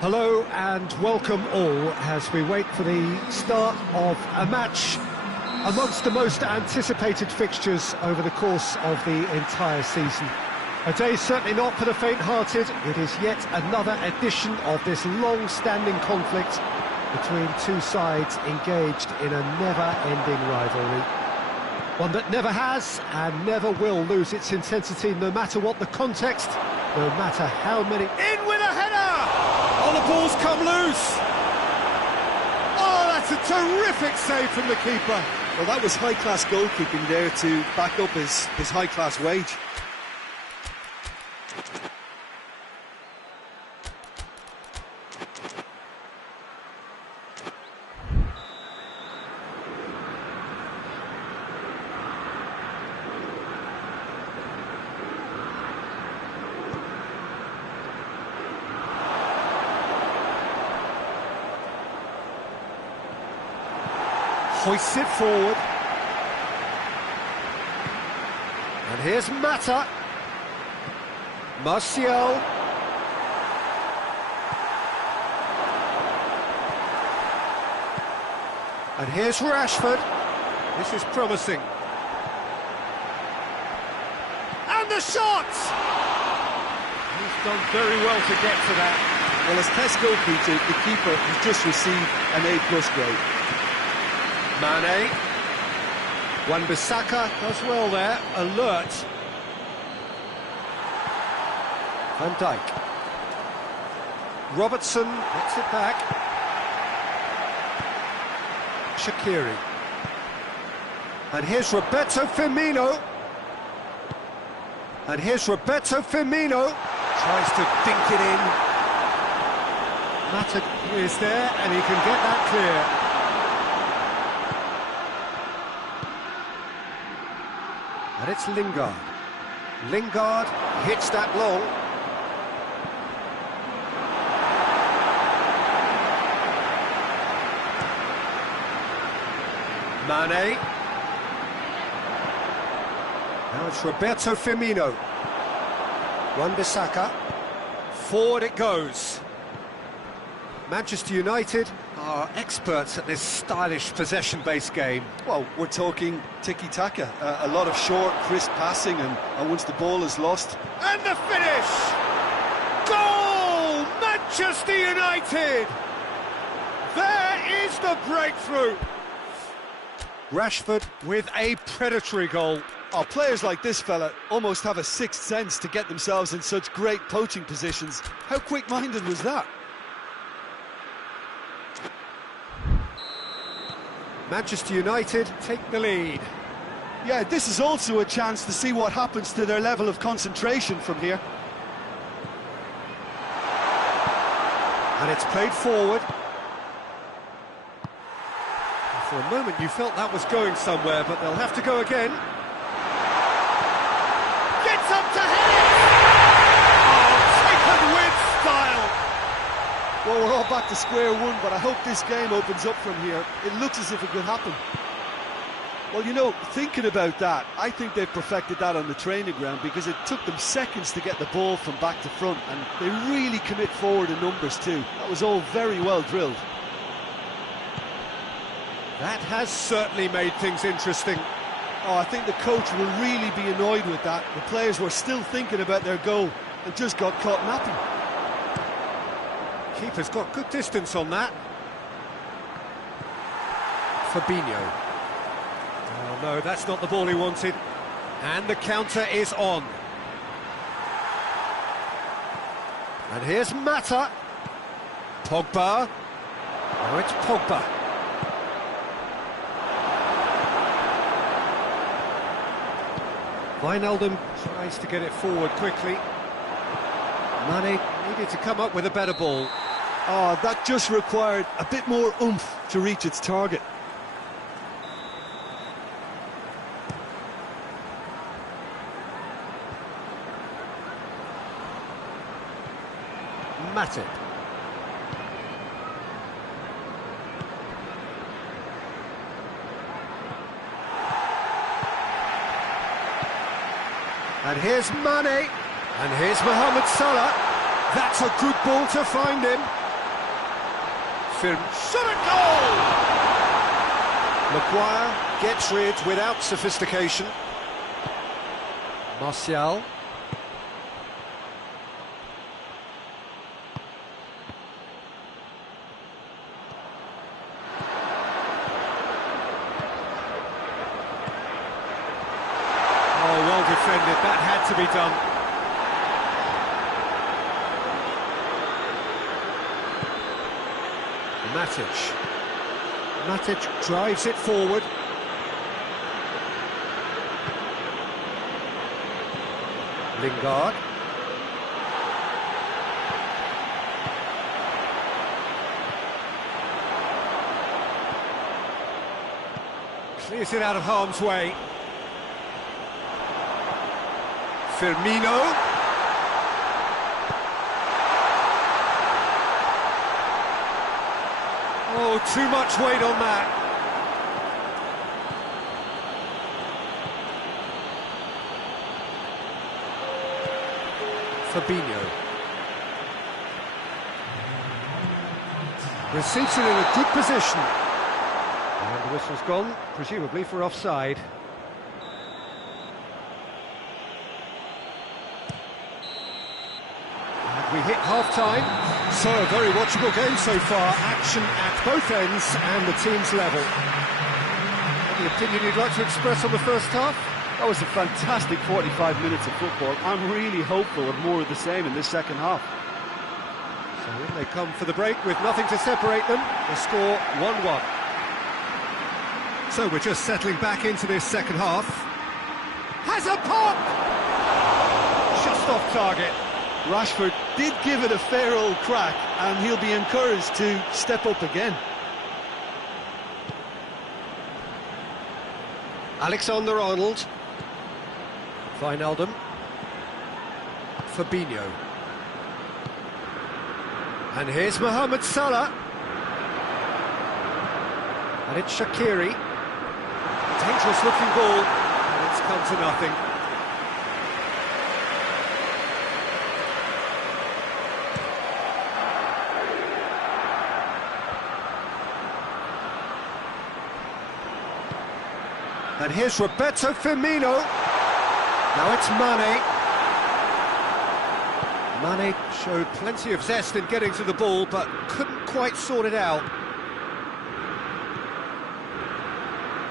Hello and welcome all as we wait for the start of a match amongst the most anticipated fixtures over the course of the entire season. A day certainly not for the faint-hearted. It is yet another edition of this long-standing conflict between two sides engaged in a never-ending rivalry. One that never has and never will lose its intensity, no matter what the context, no matter how many... In with a header! Oh, the ball's come loose! Oh, that's a terrific save from the keeper. Well, that was high-class goalkeeping there to back up his high-class wage. Hoists it forward. And here's Mata. Martial. And here's Rashford. This is promising. And the shot! He's done very well to get to that. Well, as test goalkeeper, the keeper has just received an A+ grade. Mane. Wan-Bissaka does well there, alert. Van Dijk. Robertson gets it back. Shaqiri. And here's Roberto Firmino. And here's Roberto Firmino. Tries to dink it in. Mata is there, and he can get that clear. And it's Lingard. Lingard hits that long. Mane. Now it's Roberto Firmino. Wan-Bissaka. Forward it goes. Manchester United are experts at this stylish possession-based game. Well, we're talking tiki-taka, a lot of short, crisp passing, and once the ball is lost... And the finish! Goal! Manchester United! There is the breakthrough! Rashford with a predatory goal. Oh, players like this fella almost have a sixth sense to get themselves in such great poaching positions. How quick-minded was that? Manchester United take the lead. Yeah, this is also a chance to see what happens to their level of concentration from here. And it's played forward. For a moment you felt that was going somewhere, but they'll have to go again. Gets up to head it! Oh, taken with style! Well, we're all back to square one, but I hope this game opens up from here. It looks as if it could happen. Well, you know, thinking about that, I think they've perfected that on the training ground because it took them seconds to get the ball from back to front, and they really commit forward in numbers too. That was all very well drilled. That has certainly made things interesting. Oh, I think the coach will really be annoyed with that. The players were still thinking about their goal and just got caught napping. Keeper's got good distance on that. Fabinho. Oh no, that's not the ball he wanted. And the counter is on. And here's Mata. Pogba. Oh, it's Pogba. Wijnaldum tries to get it forward quickly. Mane needed to come up with a better ball. Oh, that just required a bit more oomph to reach its target. Matip. And here's Mane. And here's Mohamed Salah. That's a good ball to find him. Shot a goal! Maguire gets rid without sophistication. Martial. Oh, well defended, that had to be done. Matic drives it forward. Lingard. Clears it out of harm's way. Firmino. Oh, too much weight on that. Fabinho. Receives it in a good position. And the whistle's gone, presumably for offside. And we hit half-time. So, a very watchable game so far. Action at both ends and the team's level. Any opinion you'd like to express on the first half? That was a fantastic 45 minutes of football. I'm really hopeful of more of the same in this second half. So in they come for the break with nothing to separate them. The score 1-1. So we're just settling back into this second half. Has a pop! Just off target. Rashford did give it a fair old crack, and he'll be encouraged to step up again. Alexander-Arnold. Wijnaldum. Fabinho. And here's Mohamed Salah. And it's Shaqiri. Dangerous looking ball, and it's come to nothing. And here's Roberto Firmino. Now it's Mane. Mane showed plenty of zest in getting to the ball, but couldn't quite sort it out.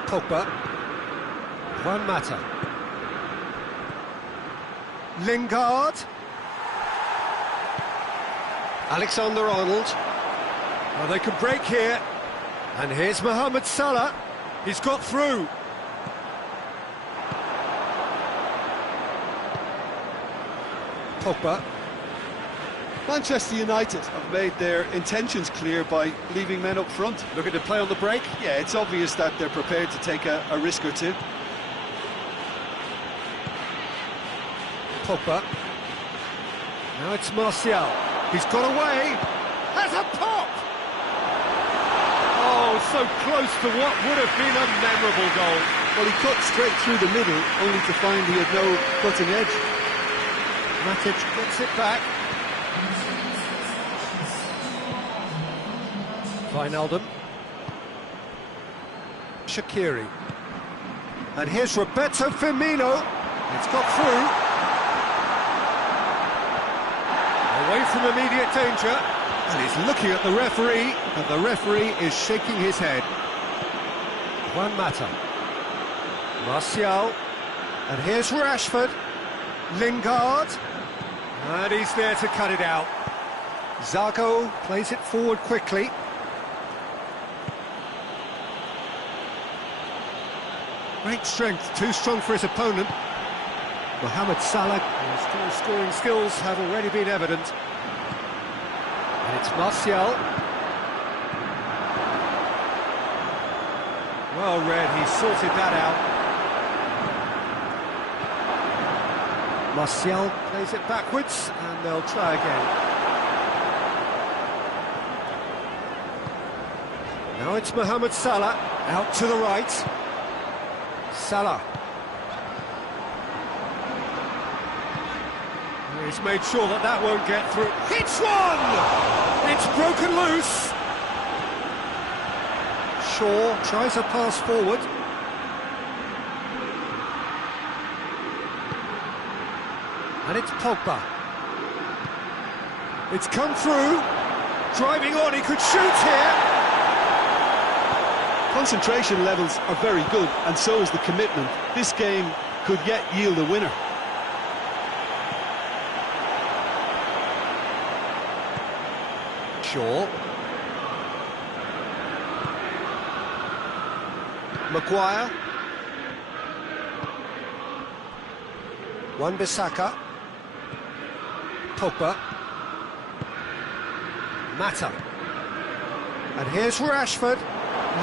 Pogba. Juan Mata. Lingard. Alexander-Arnold. Well, they can break here. And here's Mohamed Salah. He's got through. Pogba. Manchester United have made their intentions clear by leaving men up front. Looking to play on the break. Yeah, it's obvious that they're prepared to take a risk or two. Pogba. Now it's Martial. He's got away. Has a pop! Oh, so close to what would have been a memorable goal. Well, he cut straight through the middle, only to find he had no cutting edge. Matic gets it back. Wijnaldum. Shaqiri. And here's Roberto Firmino. It's got through. Away from immediate danger. And he's looking at the referee, and the referee is shaking his head. Juan Mata. Martial. And here's Rashford. Lingard. And he's there to cut it out. Zago plays it forward quickly. Great strength, too strong for his opponent. Mohamed Salah, whose scoring skills have already been evident. And it's Martial. Well read, he sorted that out. Martial plays it backwards, and they'll try again. Now it's Mohamed Salah, out to the right. Salah. He's made sure that that won't get through. Hits one! It's broken loose. Shaw tries a pass forward. And it's Pogba. It's come through. Driving on, he could shoot here. Concentration levels are very good, and so is the commitment. This game could yet yield a winner. Shaw. Maguire. Wan-Bissaka. Pogba. Mata. And here's Rashford.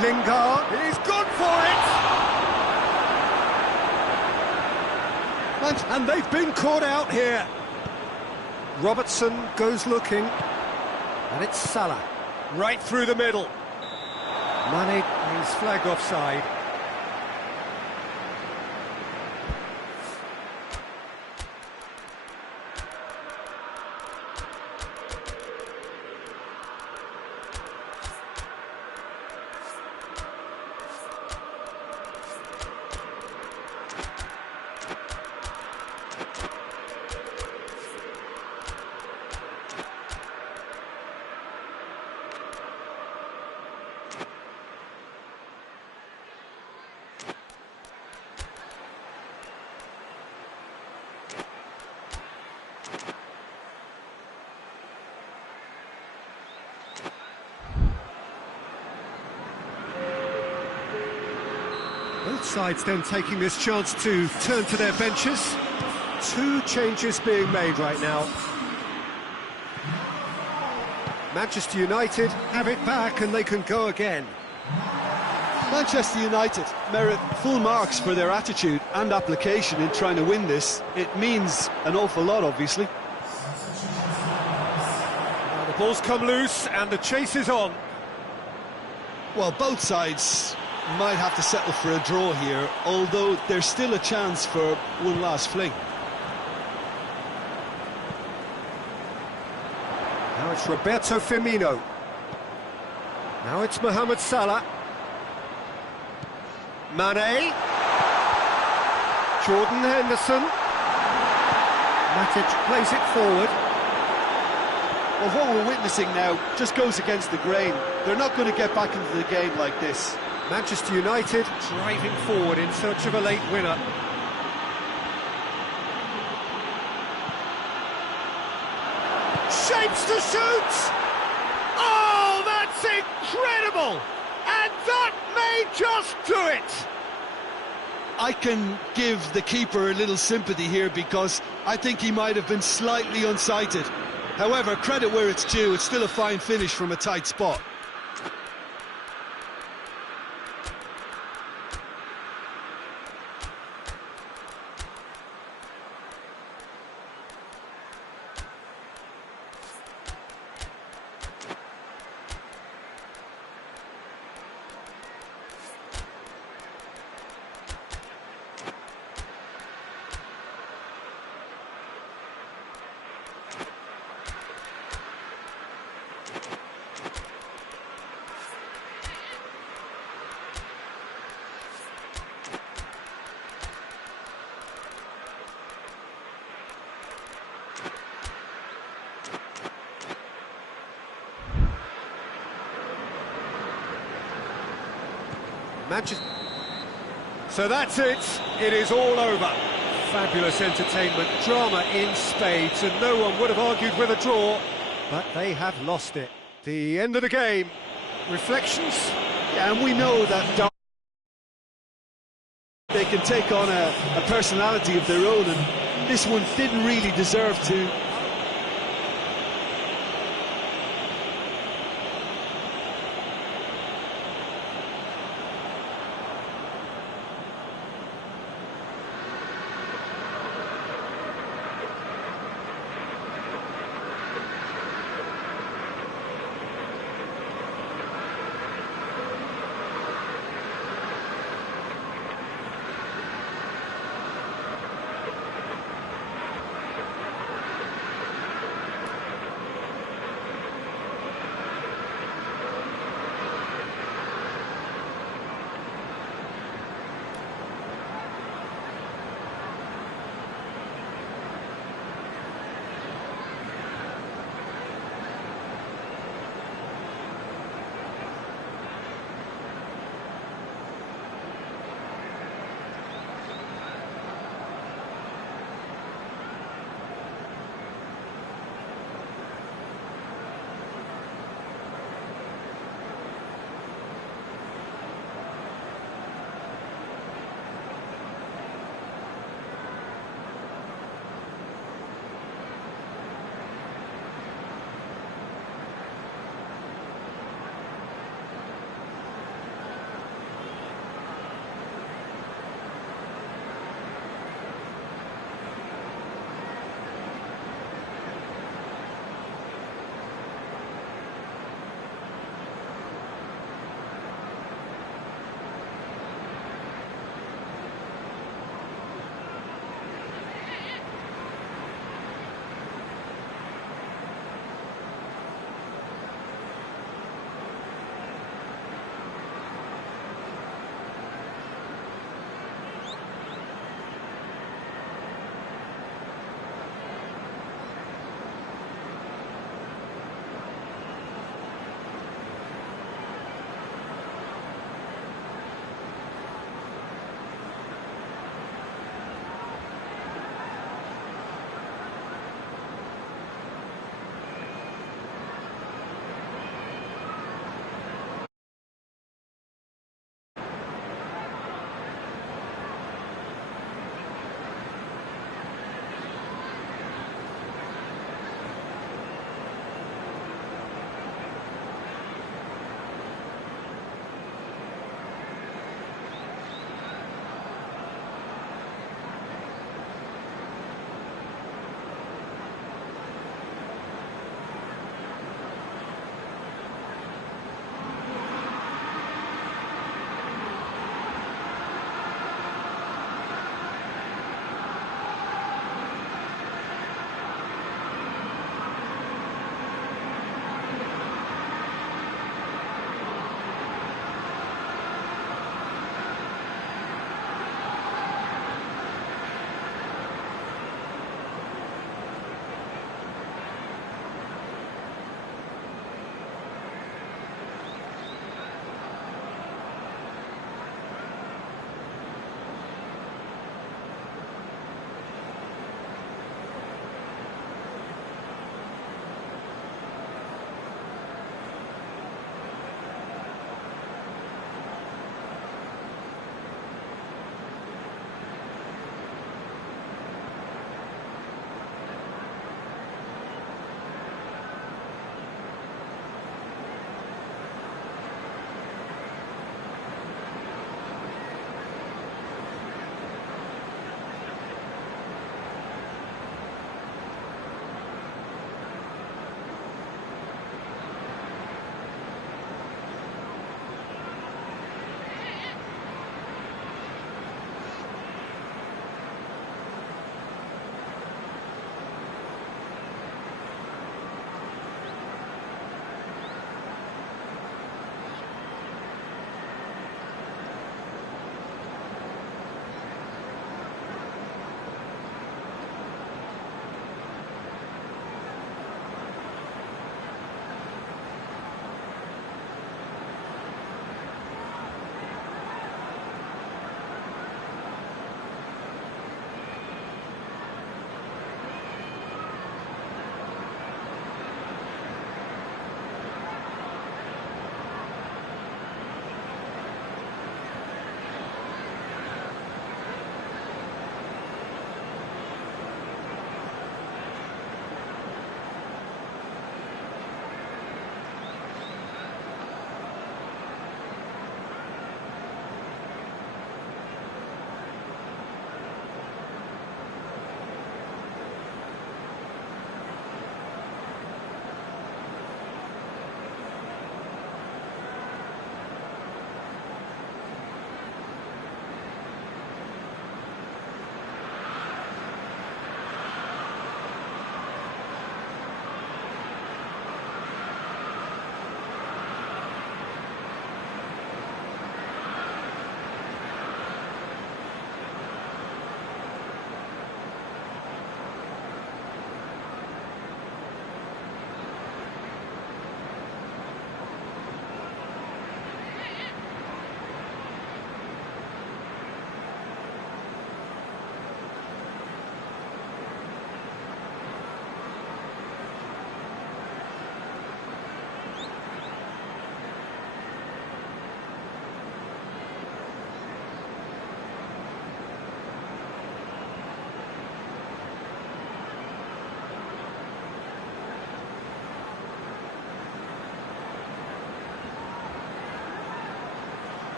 Lingard. He's gone for it! And they've been caught out here. Robertson goes looking. And it's Salah. Right through the middle. Mane is flagged offside. Both sides then taking this chance to turn to their benches. Two changes being made right now. Manchester United have it back and they can go again. Manchester United merit full marks for their attitude and application in trying to win this. It means an awful lot, obviously. Now the ball's come loose and the chase is on. Well, both sides might have to settle for a draw here, although there's still a chance for one last fling. Now it's Roberto Firmino. Now it's Mohamed Salah. Mane. Jordan Henderson. Matic plays it forward. Well, what we're witnessing now just goes against the grain. They're not going to get back into the game like this. Manchester United driving forward in search of a late winner. Shapes to shoot! Oh, that's incredible! And that may just do it! I can give the keeper a little sympathy here because I think he might have been slightly unsighted. However, credit where it's due, it's still a fine finish from a tight spot. So that's it, it is all over. Fabulous entertainment, drama in spades, and no one would have argued with a draw, but they have lost it. The end of the game. Reflections? Yeah, and we know that they can take on a personality of their own, and this one didn't really deserve to.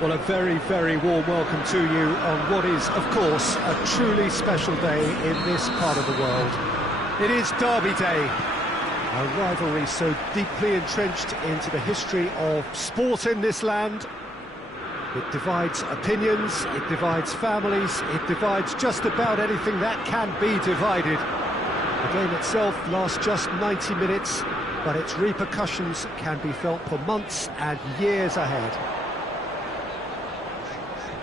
Well, a very, very warm welcome to you on what is, of course, a truly special day in this part of the world. It is Derby Day, a rivalry so deeply entrenched into the history of sport in this land. It divides opinions, it divides families, it divides just about anything that can be divided. The game itself lasts just 90 minutes, but its repercussions can be felt for months and years ahead.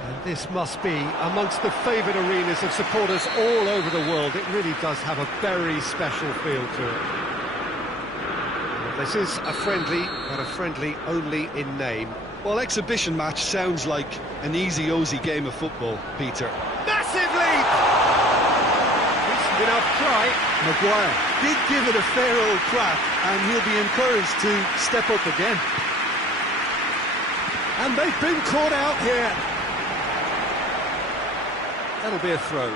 And this must be amongst the favoured arenas of supporters all over the world. It really does have a very special feel to it. Well, this is a friendly, but a friendly only in name. Well, exhibition match sounds like an easy-ozy game of football, Peter. Massive leap! Decent enough try. Maguire did give it a fair old crack, and he'll be encouraged to step up again. And they've been caught out here. That'll be a throw.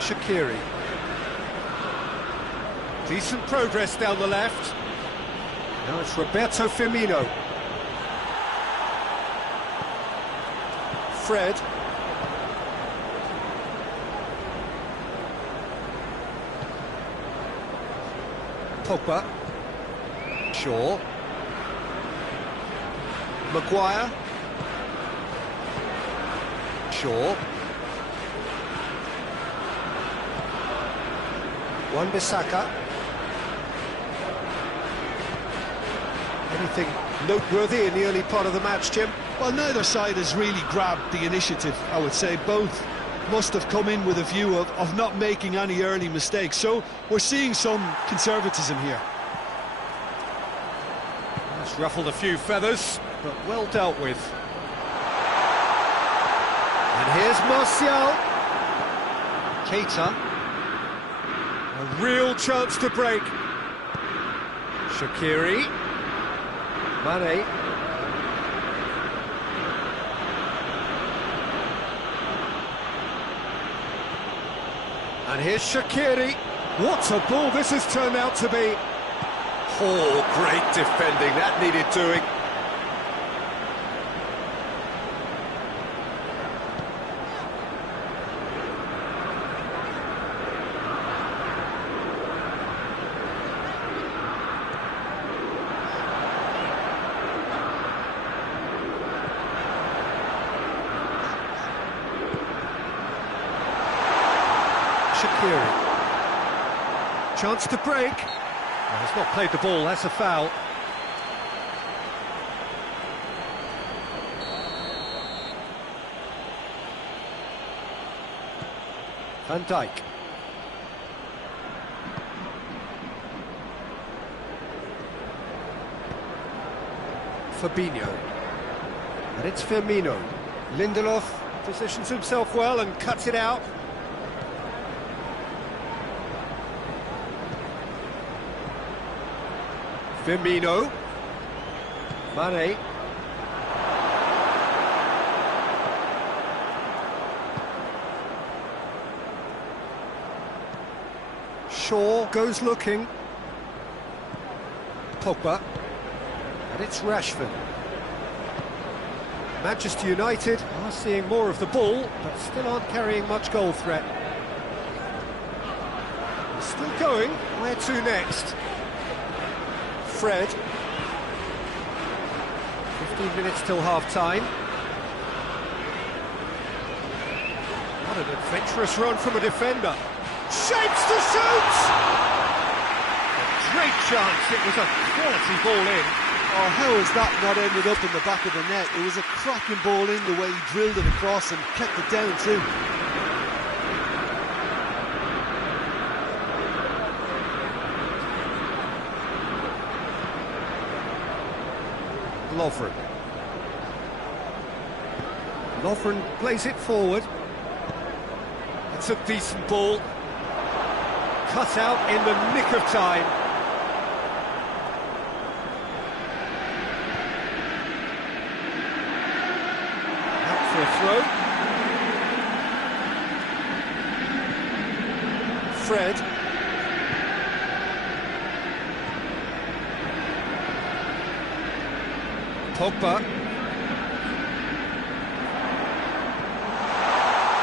Shaqiri. Decent progress down the left. Now it's Roberto Firmino. Fred. Pogba. Shaw. Maguire. Shaw. Wan-Bissaka. Anything noteworthy in the early part of the match, Jim? Well, neither side has really grabbed the initiative, I would say. Both must have come in with a view of not making any early mistakes. So we're seeing some conservatism here. It's ruffled a few feathers, but well dealt with. And here's Martial. Keita. A real chance to break. Shaqiri. Mane. And here's Shaqiri. What a ball this has turned out to be. Oh, great defending. That needed doing. Shaqiri. Chance to break. Well, he's not played the ball, that's a foul. Van Dijk. Fabinho. And it's Firmino. Lindelof positions himself well and cuts it out. Firmino. Mane. Shaw goes looking. Pogba. And it's Rashford. Manchester United are seeing more of the ball, but still aren't carrying much goal threat. Still going. Where to next? Fred. 15 minutes till half-time. What an adventurous run from a defender. Shapes to shoot! A great chance, it was a quality ball in. Oh, how has that not ended up in the back of the net? It was a cracking ball in, the way he drilled it across and kept it down too. Lovren plays it forward. It's a decent ball. Cut out in the nick of time. throw. Fred. Pogba.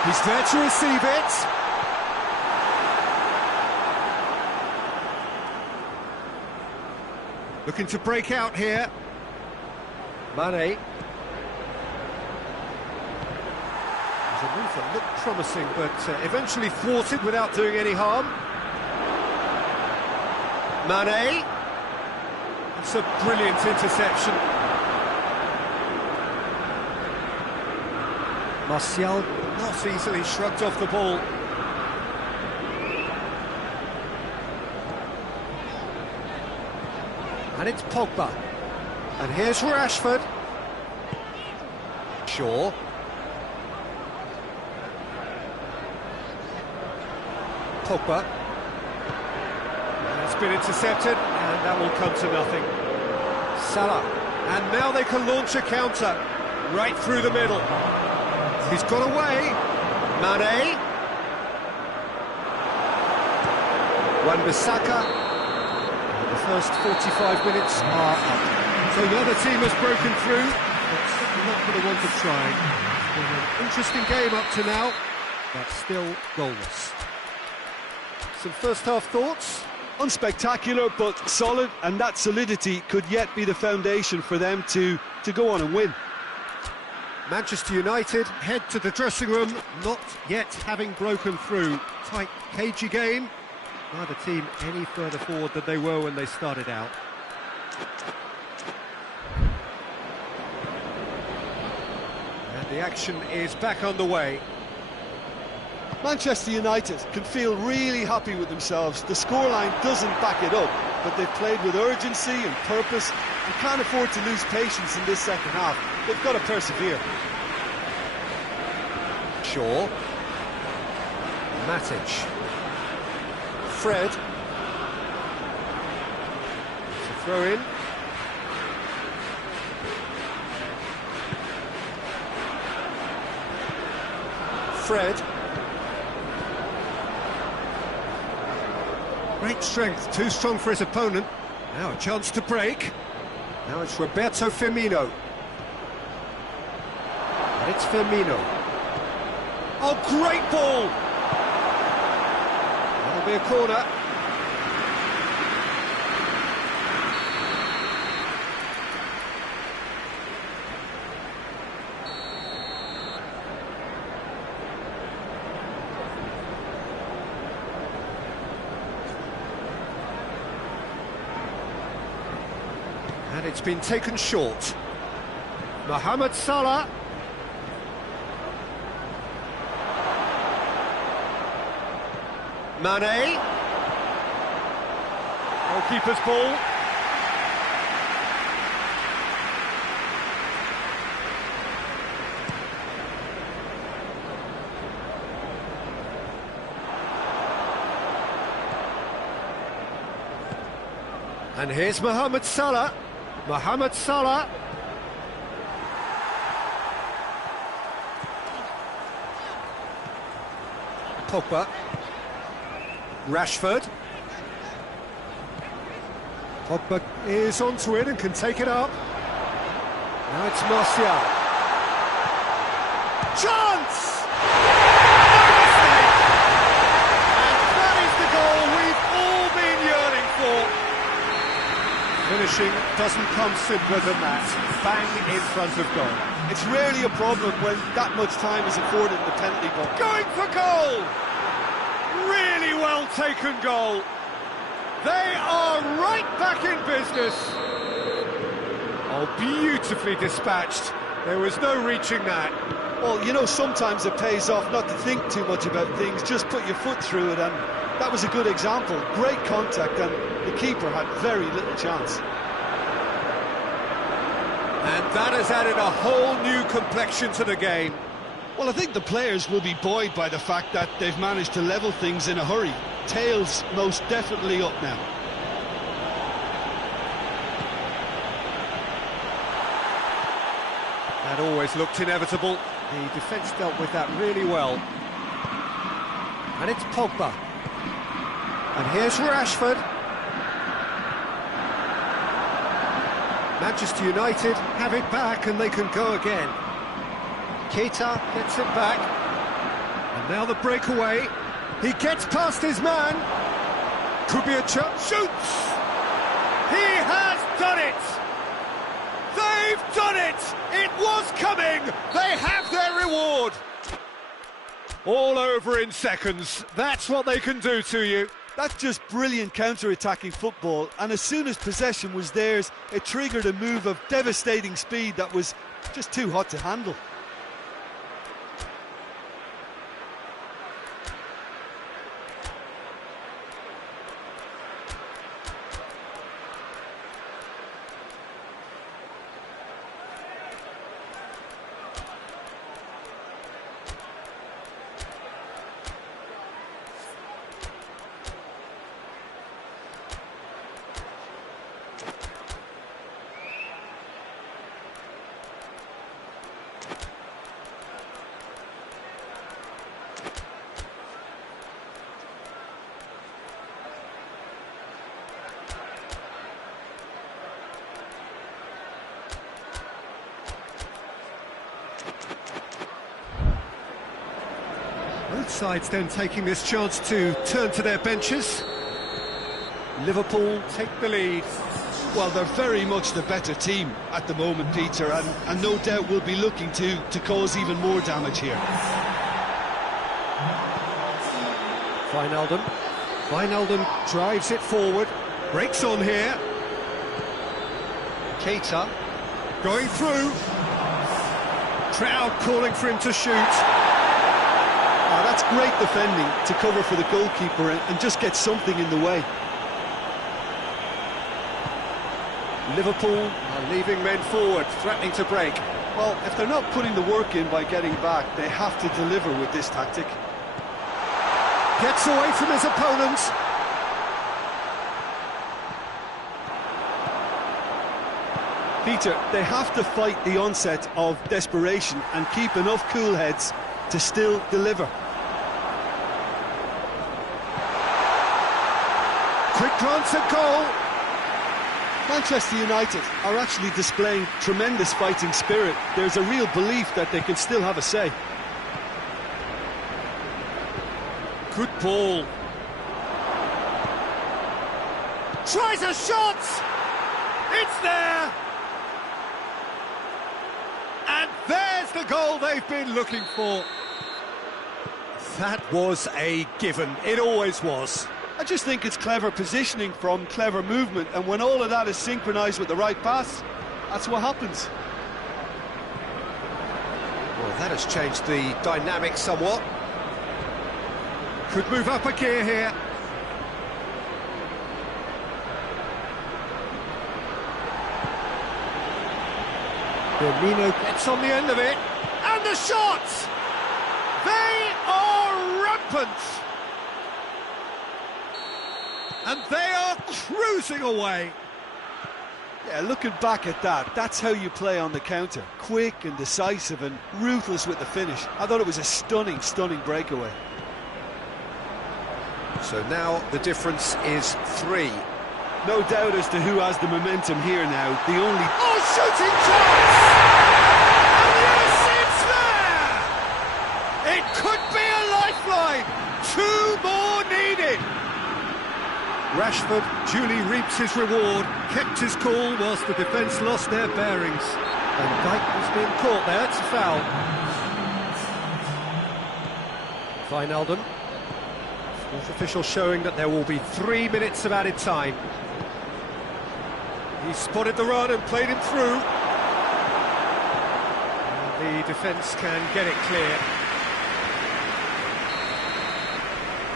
He's there to receive it. Looking to break out here. Mane. There's a move that looked promising, but eventually thwarted without doing any harm. Mane. It's a brilliant interception. Martial not easily shrugged off the ball. And it's Pogba. And here's Rashford. Shaw. Pogba. It's been intercepted, and that will come to nothing. Salah. And now they can launch a counter right through the middle. He's got away. Mane. Wan-Bissaka. The first 45 minutes are up. So the other team has broken through, but not for the want of trying. It's been an interesting game up to now, but still goalless. Some first-half thoughts? Unspectacular, but solid, and that solidity could yet be the foundation for them to go on and win. Manchester United head to the dressing room, not yet having broken through. Tight, cagey game. Neither team any further forward than they were when they started out. And the action is back underway. Manchester United can feel really happy with themselves. The scoreline doesn't back it up, but they've played with urgency and purpose and can't afford to lose patience in this second half. They've got to persevere. Shaw. Matic. Fred. It's a throw in. Fred. Great strength, too strong for his opponent. Now a chance to break. Now it's Roberto Firmino. And it's Firmino. Oh, great ball! That'll be a corner. And it's been taken short. Mohamed Salah. Mane. Goalkeeper's ball. And here's Mohamed Salah. Mohamed Salah. Pogba. Rashford. Pogba is onto it and can take it up. Now it's Martial. Chance! No mistake! And that is the goal we've all been yearning for. Finishing doesn't come simpler than that. Bang in front of goal. It's rarely a problem when that much time is afforded in the penalty box. Going for goal! Really well taken goal. They are right back in business. Oh, beautifully dispatched. There was no reaching that. Well, you know, sometimes it pays off not to think too much about things, just put your foot through it, and that was a good example. Great contact, and the keeper had very little chance. And that has added a whole new complexion to the game. Well, I think the players will be buoyed by the fact that they've managed to level things in a hurry. Tails most definitely up now. That always looked inevitable. The defence dealt with that really well. And it's Pogba. And here's Rashford. Manchester United have it back and they can go again. Keita gets it back. And now the breakaway. He gets past his man. Could be a chance. Shoots! He has done it! They've done it! It was coming! They have their reward! All over in seconds. That's what they can do to you. That's just brilliant counter-attacking football, and as soon as possession was theirs, it triggered a move of devastating speed that was just too hot to handle. Both sides then taking this chance to turn to their benches. Liverpool take the lead. Well, they're very much the better team at the moment, Peter, and no doubt will be looking to cause even more damage here. Wijnaldum drives it forward, breaks on here. Keita going through. Crowd calling for him to shoot. Oh, that's great defending to cover for the goalkeeper and just get something in the way. Liverpool are leaving men forward, threatening to break. Well, if they're not putting the work in by getting back, they have to deliver with this tactic. Gets away from his opponent. Peter, they have to fight the onset of desperation and keep enough cool heads to still deliver. Quick glance at goal. Manchester United are actually displaying tremendous fighting spirit. There's a real belief that they can still have a say. Good ball. Tries a shot! It's there! And there's the goal they've been looking for. That was a given. It always was. I just think it's clever positioning from clever movement, and when all of that is synchronised with the right pass, that's what happens. Well, that has changed the dynamic somewhat. Could move up a gear here. Firmino gets on the end of it, and the shot! They are rampant! And they are cruising away. Yeah, looking back at that, that's how you play on the counter. Quick and decisive and ruthless with the finish. I thought it was a stunning, stunning breakaway. So now the difference is 3. No doubt as to who has the momentum here now. The only... Oh, shooting chance! And yes, it's there! It could be a lifeline! 2 more needed! Rashford duly reaps his reward, kept his cool whilst the defence lost their bearings. And Dyke was being caught there, it's a foul. Wijnaldum. Fourth official showing that there will be 3 minutes of added time. He spotted the run and played him through. And the defence can get it clear.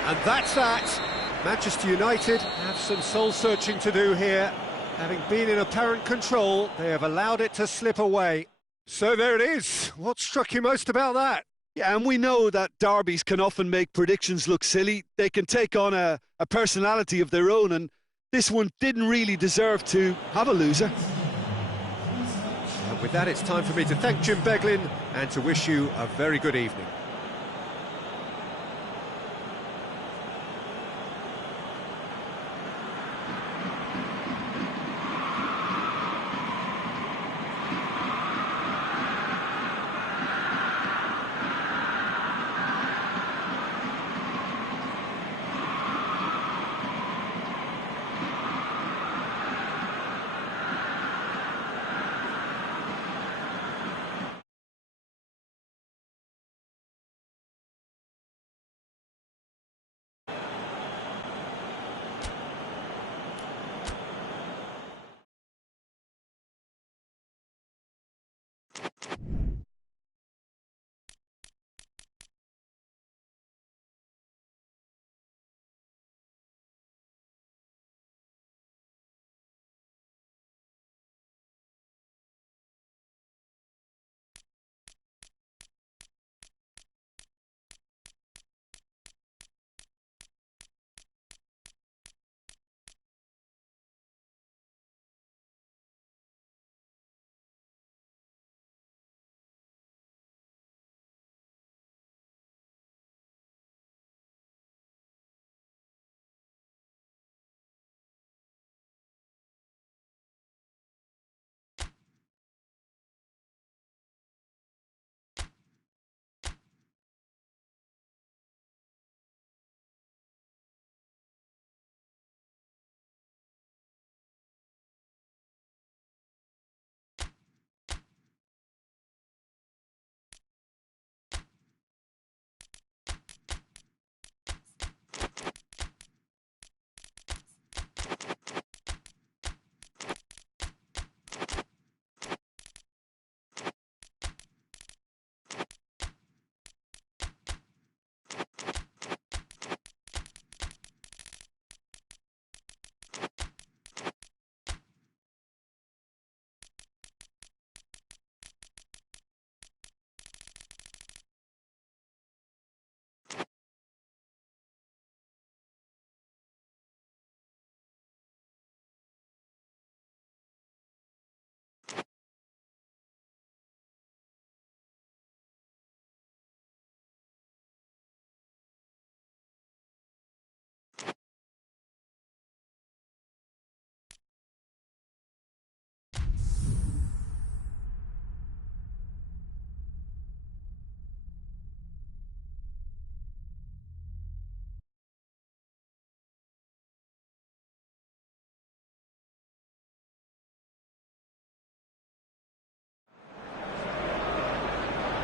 And that's that. Manchester United have some soul-searching to do here. Having been in apparent control, they have allowed it to slip away. So there it is. What struck you most about that? Yeah, and we know that derbies can often make predictions look silly. They can take on a personality of their own, and this one didn't really deserve to have a loser. And with that, it's time for me to thank Jim Beglin and to wish you a very good evening.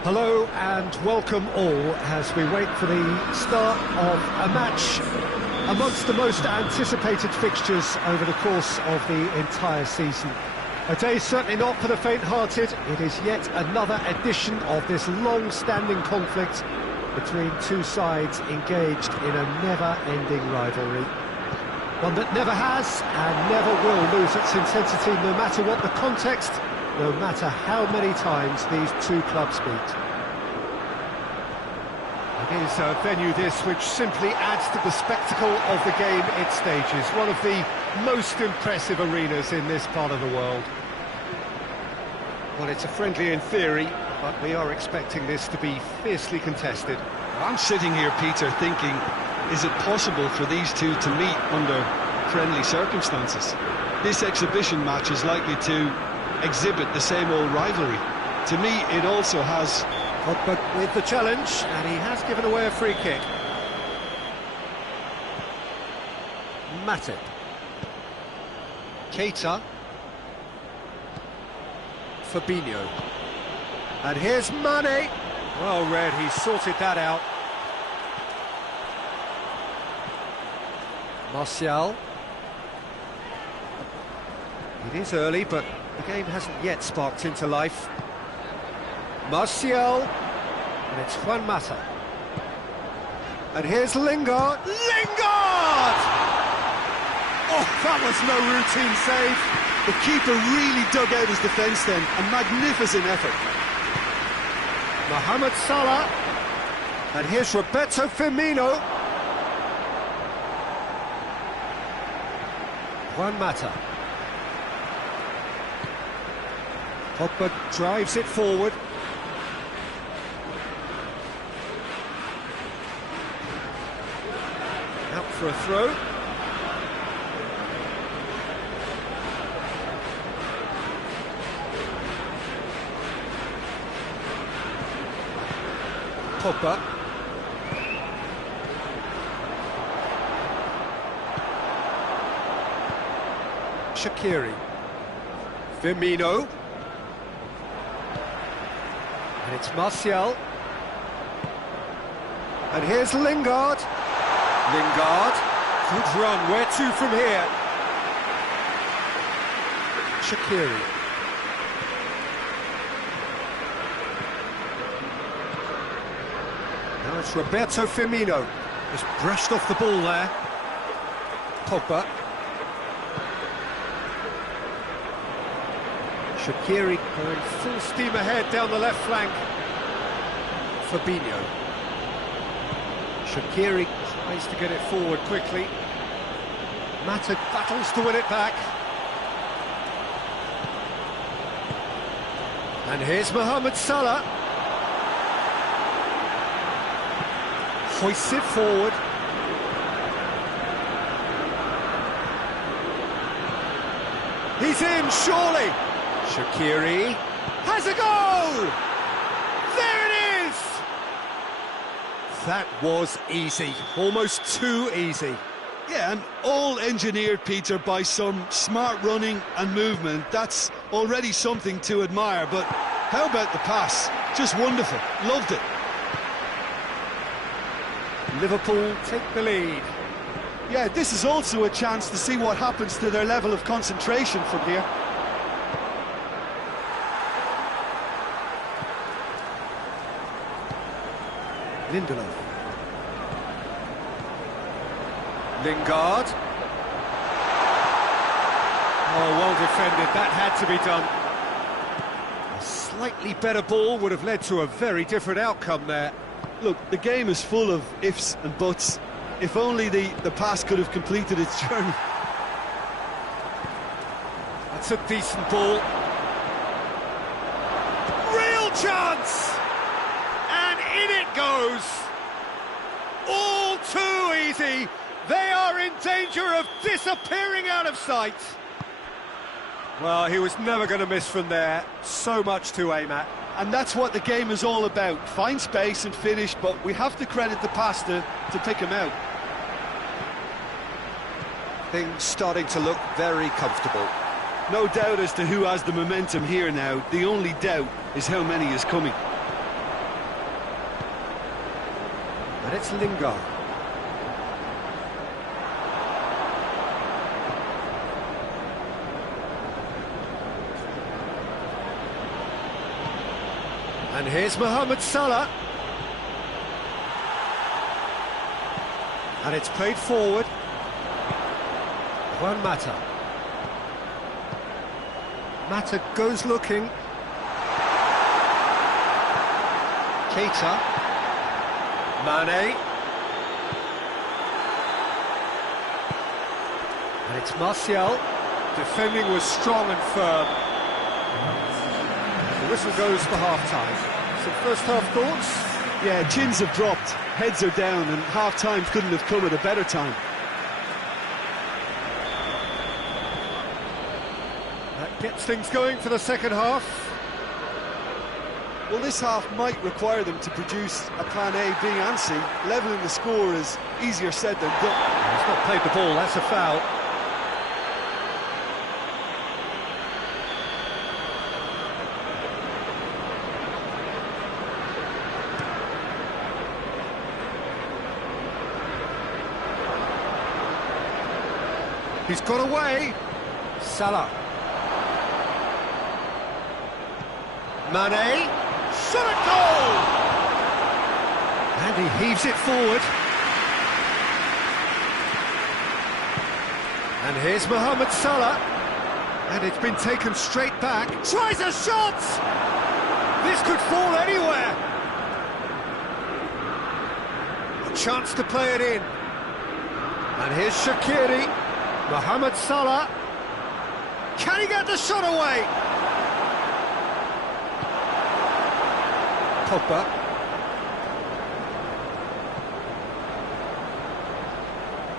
Hello and welcome all as we wait for the start of a match amongst the most anticipated fixtures over the course of the entire season. A day certainly not for the faint-hearted. It is yet another edition of this long-standing conflict between two sides engaged in a never-ending rivalry. One that never has and never will lose its intensity no matter what the context, no matter how many times these two clubs meet. It is a venue this which simply adds to the spectacle of the game it stages. One of the most impressive arenas in this part of the world. Well, it's a friendly in theory, but we are expecting this to be fiercely contested. I'm sitting here, Peter, thinking, is it possible for these two to meet under friendly circumstances? This exhibition match is likely to exhibit the same old rivalry. To me, it also has... But with the challenge, and he has given away a free kick. Matip. Keita. Fabinho. And here's Mane. Well read, he sorted that out. Martial. It is early, but the game hasn't yet sparked into life. Martial, and it's Juan Mata. And here's Lingard. Lingard! Oh, that was no routine save. The keeper really dug out his defence then. A magnificent effort. Mohamed Salah. And here's Roberto Firmino. Juan Mata. Pogba drives it forward. Out for a throw. Pogba. Shaqiri. Firmino. And it's Martial. And here's Lingard. Lingard. Good run. Where to from here? Shaqiri. Now it's Roberto Firmino. Just brushed off the ball there. Pogba. Shaqiri going full steam ahead down the left flank. Fabinho. Shaqiri tries to get it forward quickly. Mata battles to win it back. And here's Mohamed Salah. Hoists it forward. He's in, surely. Shaqiri has a goal! There it is! That was easy, almost too easy. Yeah, and all engineered, Peter, by some smart running and movement. That's already something to admire, but how about the pass? Just wonderful, loved it. Liverpool take the lead. Yeah, this is also a chance to see what happens to their level of concentration from here. Lindelof. Lingard. Oh, well defended, that had to be done. A slightly better ball would have led to a very different outcome there. Look, the game is full of ifs and buts. If only the pass could have completed its journey. That's a decent ball. Real chance! And in it goes! All too easy! They are in danger of disappearing out of sight! Well, he was never going to miss from there. So much to aim at. And that's what the game is all about. Find space and finish, but we have to credit the pass to pick him out. Things starting to look very comfortable. No doubt as to who has the momentum here now. The only doubt is how many is coming. And it's Lingard. And here's Mohamed Salah. And it's played forward. Juan Mata. Mata goes looking. Keita. Mane. And it's Martial. Defending was strong and firm. The whistle goes for half-time. Some first-half thoughts? Yeah, chins have dropped, heads are down, and half-time couldn't have come at a better time. That gets things going for the second half. Well, this half might require them to produce a plan A, B and C. Levelling the score is easier said than done. He's not played the ball, that's a foul. He's got away. Salah. Mane. Shot at goal! And he heaves it forward. And here's Mohamed Salah. And it's been taken straight back. Tries a shot! This could fall anywhere. A chance to play it in. And here's Shaqiri. Mohamed Salah. Can he get the shot away? Pogba.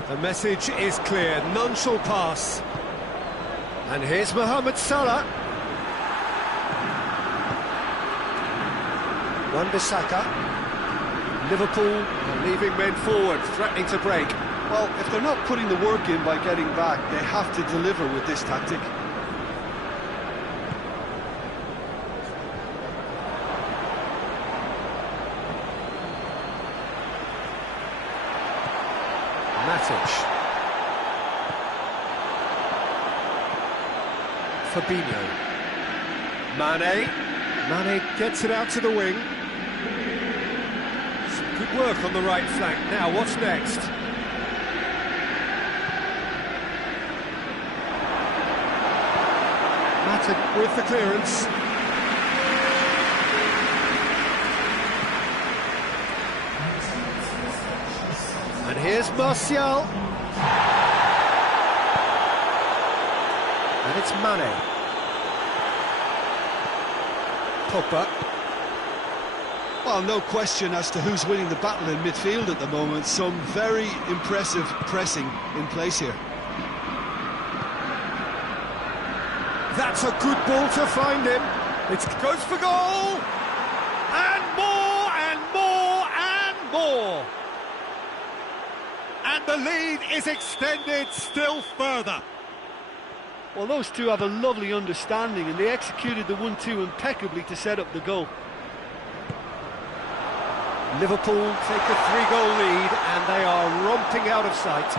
The message is clear, none shall pass. And here's Mohamed Salah. Wan-Bissaka. Liverpool are leaving men forward, threatening to break. Well, if they're not putting the work in by getting back, they have to deliver with this tactic. Matic. Fabinho. Mane. Mane gets it out to the wing. Some good work on the right flank. Now, what's next? Matic with the clearance. And here's Martial. And it's Mane. Pogba. Well, no question as to who's winning the battle in midfield at the moment. Some very impressive pressing in place here. That's a good ball to find him. It goes for goal! And more, and more, and more! And the lead is extended still further. Well, those two have a lovely understanding, and they executed the 1-2 impeccably to set up the goal. Liverpool take a 3-goal lead, and they are romping out of sight.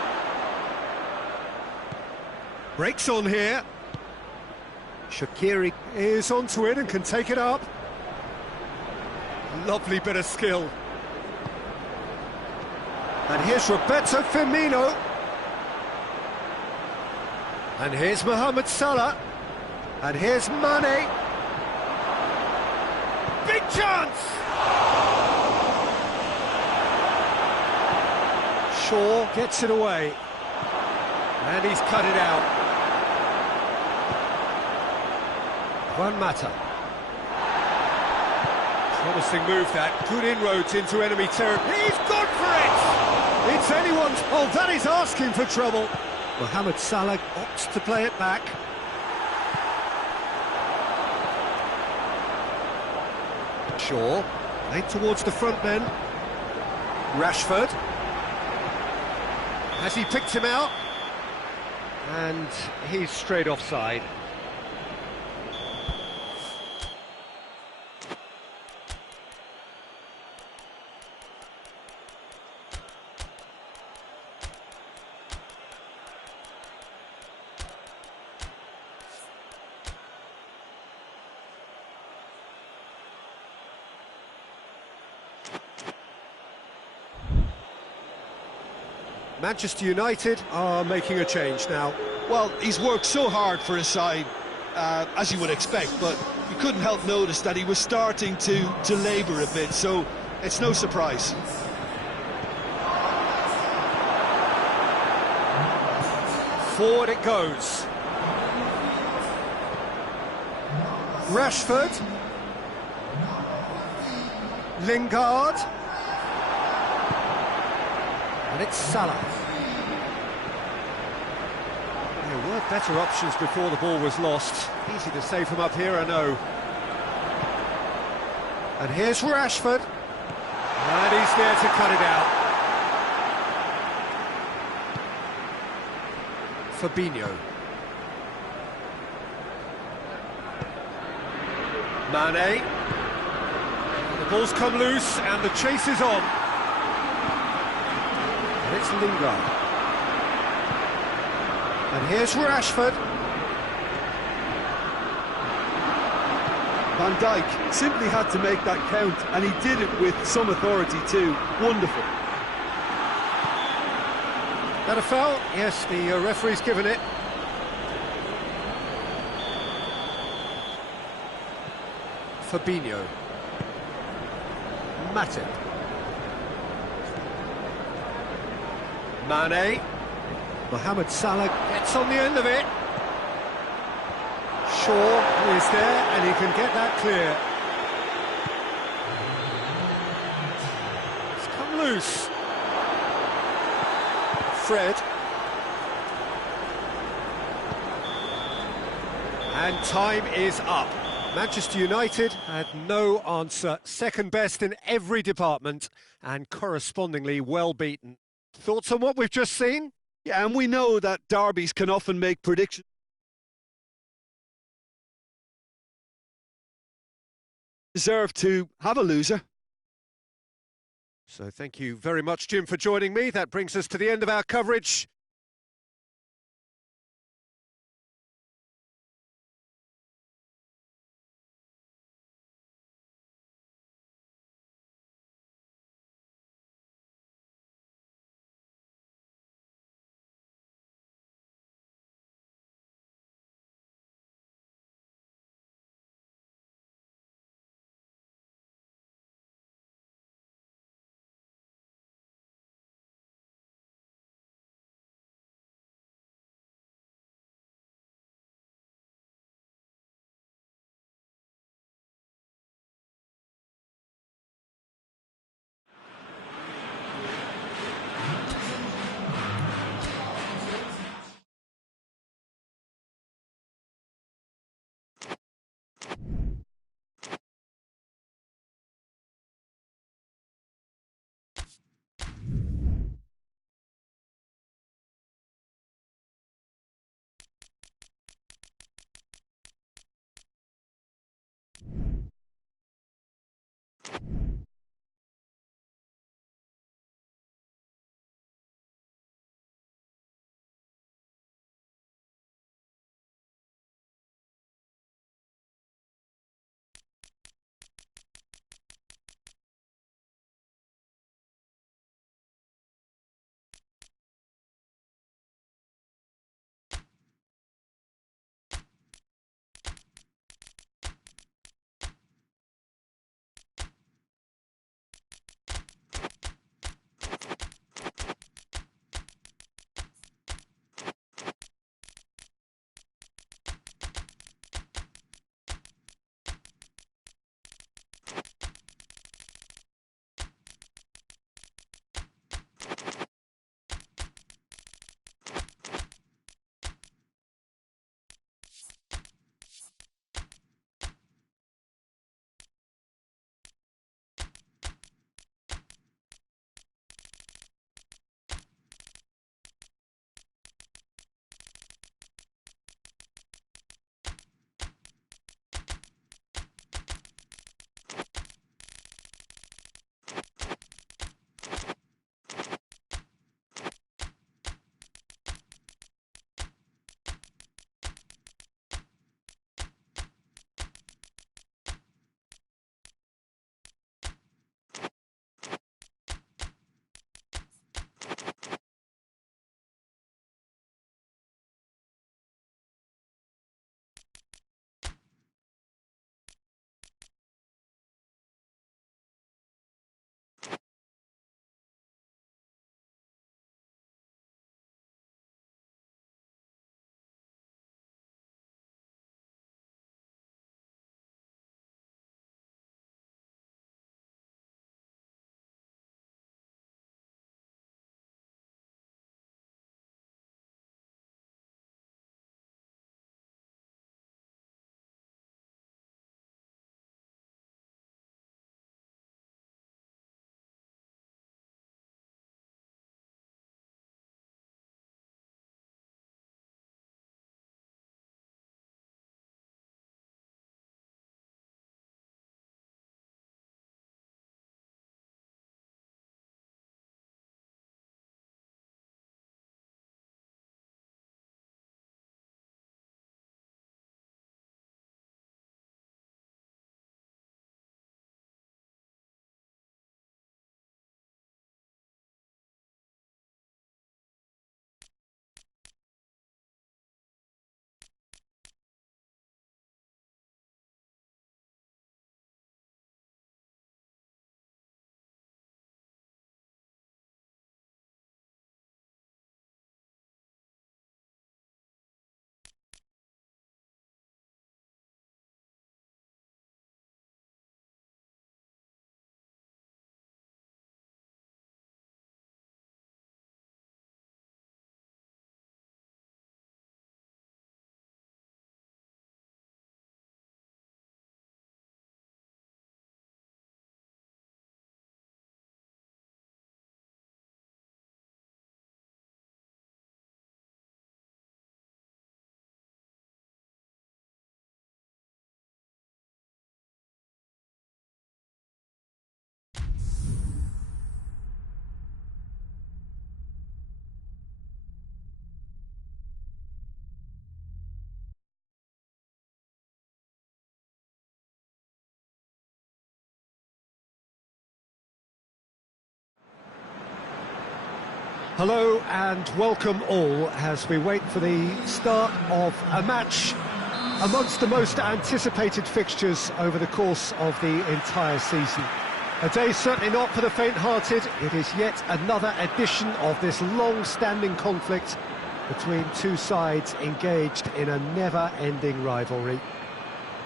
Breaks on here. Shaqiri is onto it and can take it up. Lovely bit of skill. And here's Roberto Firmino. And here's Mohamed Salah. And here's Mane. Big chance! Shaw gets it away. And he's cut it out. Juan Mata. Promising move that. Good inroads into enemy territory. He's gone for it! It's anyone's... Oh, that is asking for trouble. Mohamed Salah opts to play it back. Shaw, laid towards the front then. Rashford. Has he picked him out? And he's straight offside. Manchester United are making a change now. Well, he's worked so hard for his side, as you would expect, but you couldn't help notice that he was starting to labour a bit, so it's no surprise. Forward it goes. Rashford. Lingard. And it's Salah. There were better options before the ball was lost. Easy to say from up here, I know. And here's Rashford. And he's there to cut it out. Fabinho. Mane. The ball's come loose and the chase is on. And it's Lingard. And here's Rashford. Van Dijk simply had to make that count, and he did it with some authority too. Wonderful. That a foul? Yes, the referee's given it. Fabinho. Matic. Mane. Mohamed Salah gets on the end of it. Shaw is there and he can get that clear. loose. Fred. And time is up. Manchester United had no answer. Second best in every department and correspondingly well beaten. Thoughts on what we've just seen? Yeah, and we know that derbies can often make predictions. Deserve to have a loser. So thank you very much, Jim, for joining me. That brings us to the end of our coverage. Hello and welcome all as we wait for the start of a match amongst the most anticipated fixtures over the course of the entire season. A day certainly not for the faint-hearted. It is yet another edition of this long-standing conflict between two sides engaged in a never-ending rivalry.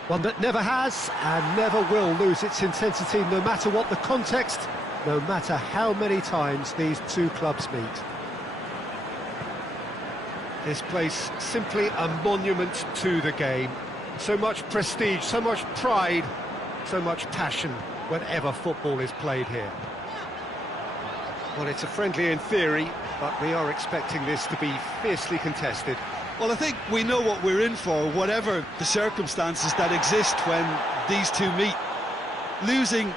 One that never has and never will lose its intensity no matter what the context, no matter how many times these two clubs meet. This place simply a monument to the game. So much prestige, so much pride, so much passion whenever football is played here. Well, it's a friendly in theory, but we are expecting this to be fiercely contested. Well, I think we know what we're in for, whatever the circumstances that exist when these two meet. Losing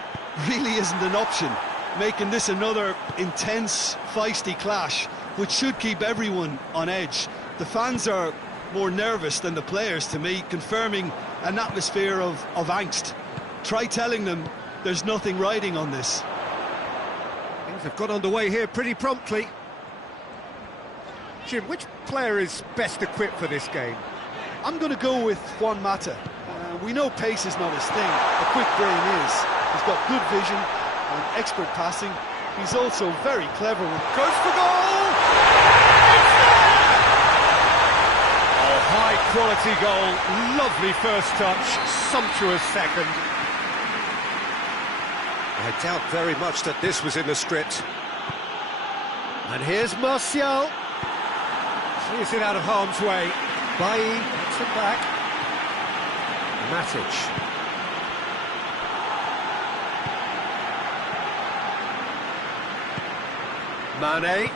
really isn't an option, making this another intense, feisty clash, which should keep everyone on edge. The fans are more nervous than the players, to me, confirming an atmosphere of angst. Try telling them there's nothing riding on this. Things have got underway here pretty promptly. Jim, which player is best equipped for this game? I'm going to go with Juan Mata. We know pace is not his thing, a quick brain is. He's got good vision and expert passing. He's also very clever. Goes for goal! It's there! Oh, high-quality goal, lovely first touch, sumptuous second. I doubt very much that this was in the script. And here's Martial. Clears it out of harm's way. Bailly puts it back. Matic. Mane.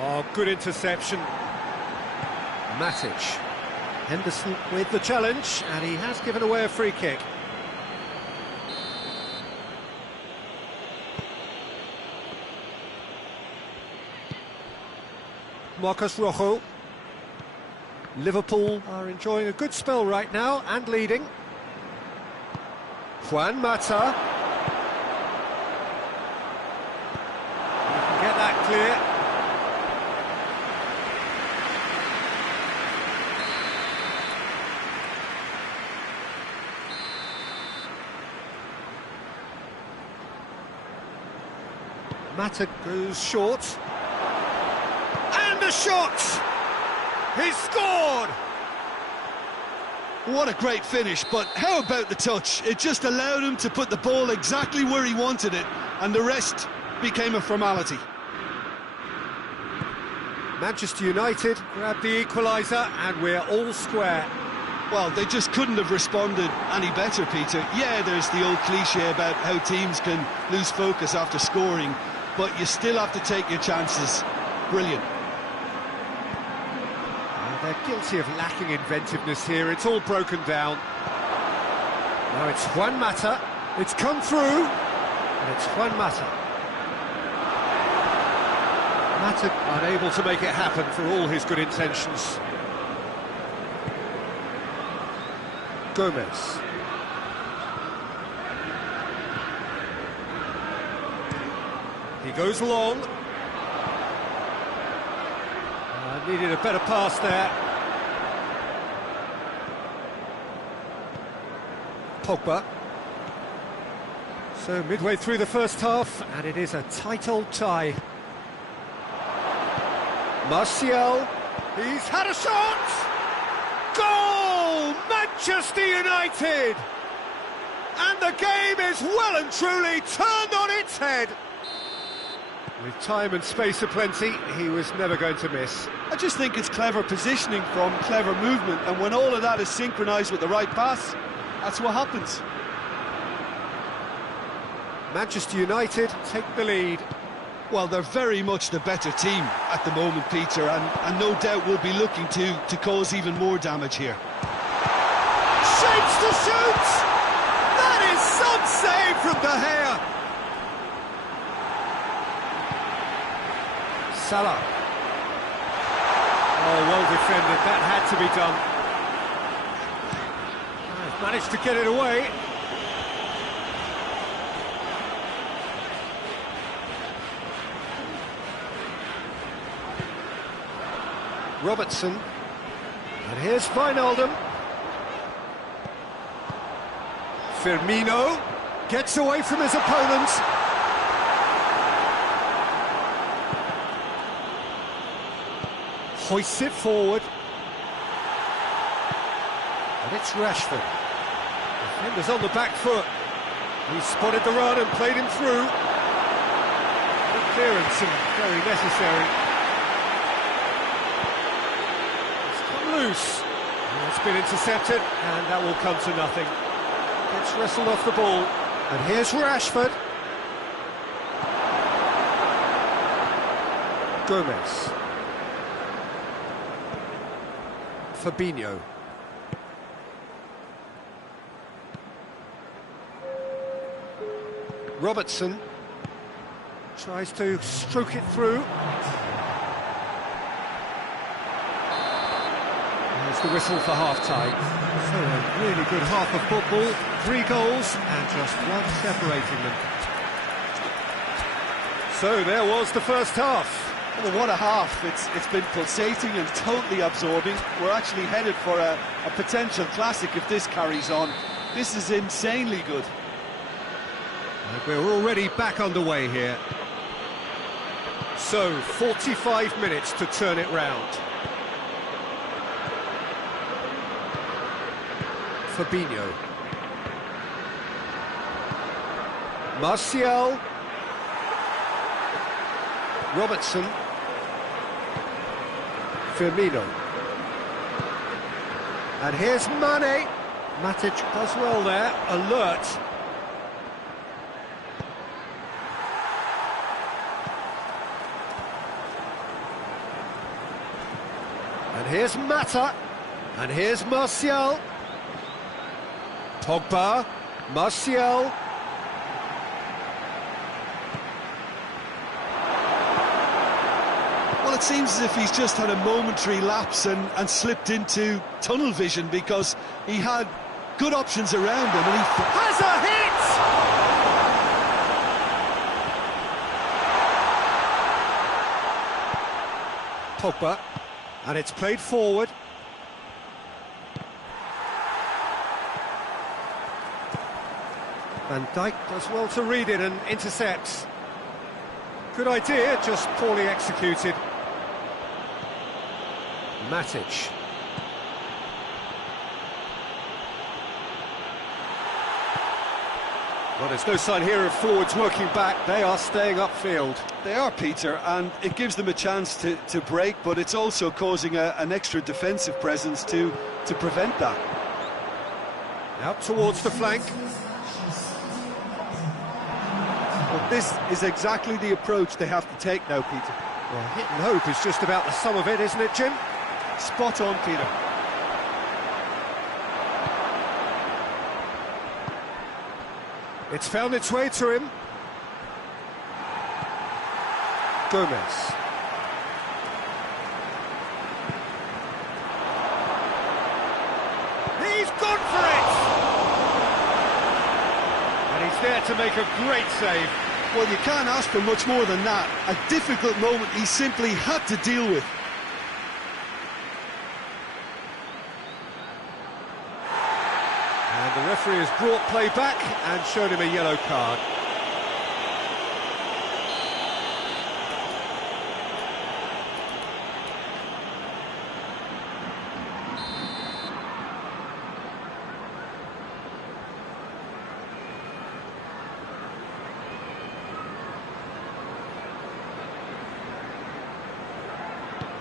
Oh, good interception. Matic. Henderson with the challenge, and he has given away a free kick. Marcos Rojo. Liverpool are enjoying a good spell right now and leading. Juan Mata. You can get that clear. Mata goes short. And a shot! He's scored! What a great finish, but how about the touch? It just allowed him to put the ball exactly where he wanted it, and the rest became a formality. Manchester United grab the equaliser, and we're all square. Well, they just couldn't have responded any better, Peter. Yeah, there's the old cliche about how teams can lose focus after scoring, but you still have to take your chances. Brilliant. They're guilty of lacking inventiveness here. It's all broken down. Now it's Juan Mata. It's come through. And it's Juan Mata. Mata unable to make it happen for all his good intentions. Gomez. He goes long. Needed a better pass there. Pogba. So midway through the first half, and it is a tight old tie. Martial. He's had a shot! Goal! Manchester United! And the game is well and truly turned on its head. With time and space aplenty, he was never going to miss. I just think it's clever positioning from clever movement, and when all of that is synchronised with the right pass, that's what happens. Manchester United take the lead. Well, they're very much the better team at the moment, Peter, and no doubt will be looking to cause even more damage here. Shapes to shoot! That is some save from De Gea! Salah. Oh, well defended, that had to be done. I've managed to get it away. Robertson. And here's Wijnaldum. Firmino gets away from his opponent. Hoists it forward. And it's Rashford. Defender's on the back foot. He spotted the run and played him through. Good clearance and very necessary. It's come loose. And it's been intercepted, and that will come to nothing. Gets wrestled off the ball. And here's Rashford. Gomez. Fabinho. Robertson tries to stroke it through. There's the whistle for half-time. So a really good half of football, 3 goals and just one separating them. So there was the first half. Well, what a half. It's been pulsating and totally absorbing. We're actually headed for a potential classic if this carries on. This is insanely good. And we're already back underway here. So, 45 minutes to turn it round. Fabinho. Martial. Robertson. Firmino. And here's Mane. Matic does well there, alert. And here's Mata. And here's Martial. Pogba. Martial. Well, it seems as if he's just had a momentary lapse and slipped into tunnel vision, because he had good options around him and he Has a hit! Pogba. And it's played forward. Van Dijk does well to read it and intercepts. Good idea, just poorly executed. Matic. Well, there's no sign here of forwards working back. They are staying upfield. They are, Peter, and it gives them a chance to break, but it's also causing an extra defensive presence to prevent that. Out towards the flank. Well, this is exactly the approach they have to take now, Peter. Well, hit and hope is just about the sum of it, isn't it, Jim? Spot on, Peter. It's found its way to him. Gomez. He's gone for it! And he's there to make a great save. Well, you can't ask for much more than that. A difficult moment he simply had to deal with. And the referee has brought play back and shown him a yellow card.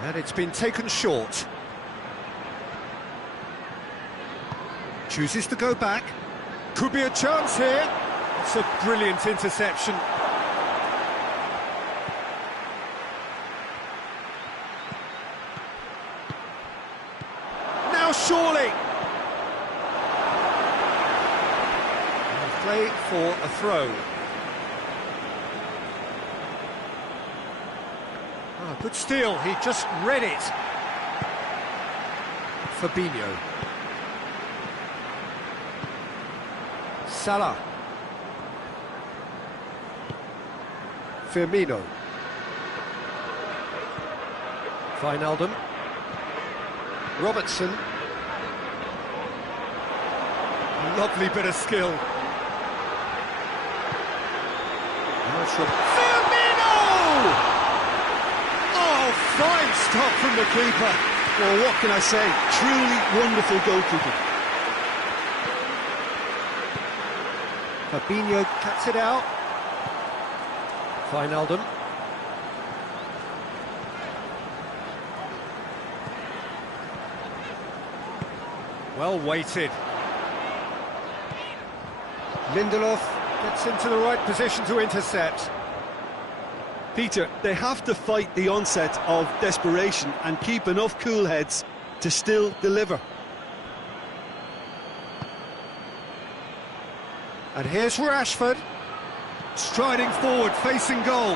And it's been taken short. Chooses to go back. Could be a chance here. It's a brilliant interception. Now surely. And play for a throw. Oh, good steal. He just read it. Fabinho. Salah. Firmino. Wijnaldum. Robertson. Lovely bit of skill. Now it's Firmino! Oh, fine stop from the keeper. Well, what can I say? Truly wonderful goalkeeping. Fabinho cuts it out. Wijnaldum. Well weighted. Lindelof gets into the right position to intercept. Peter, they have to fight the onset of desperation and keep enough cool heads to still deliver. And here's Rashford, striding forward, facing goal.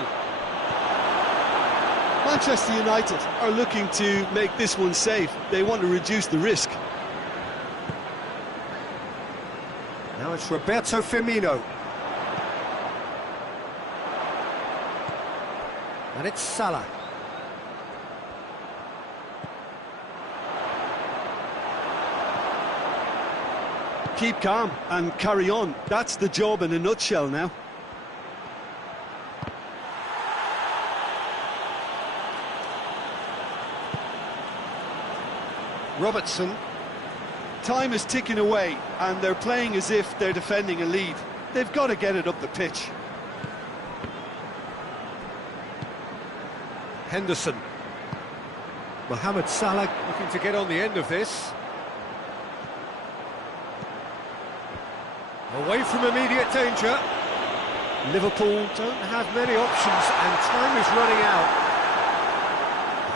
Manchester United are looking to make this one safe. They want to reduce the risk. Now it's Roberto Firmino. And it's Salah. Keep calm and carry on. That's the job in a nutshell now. Robertson. Time is ticking away and they're playing as if they're defending a lead. They've got to get it up the pitch. Henderson. Mohamed Salah looking to get on the end of this. Away from immediate danger. Liverpool don't have many options and time is running out.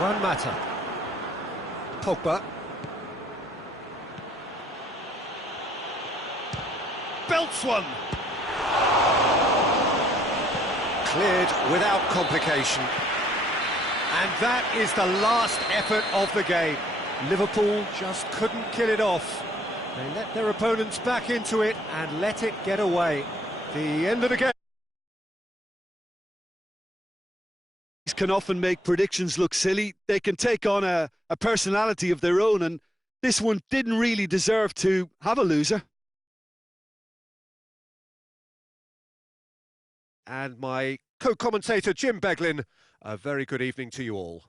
Juan Mata. Pogba. Belts one. Cleared without complication. And that is the last effort of the game. Liverpool just couldn't kill it off. They let their opponents back into it and let it get away. The end of the game. These can often make predictions look silly. They can take on a personality of their own, and this one didn't really deserve to have a loser. And my co-commentator Jim Beglin, a very good evening to you all.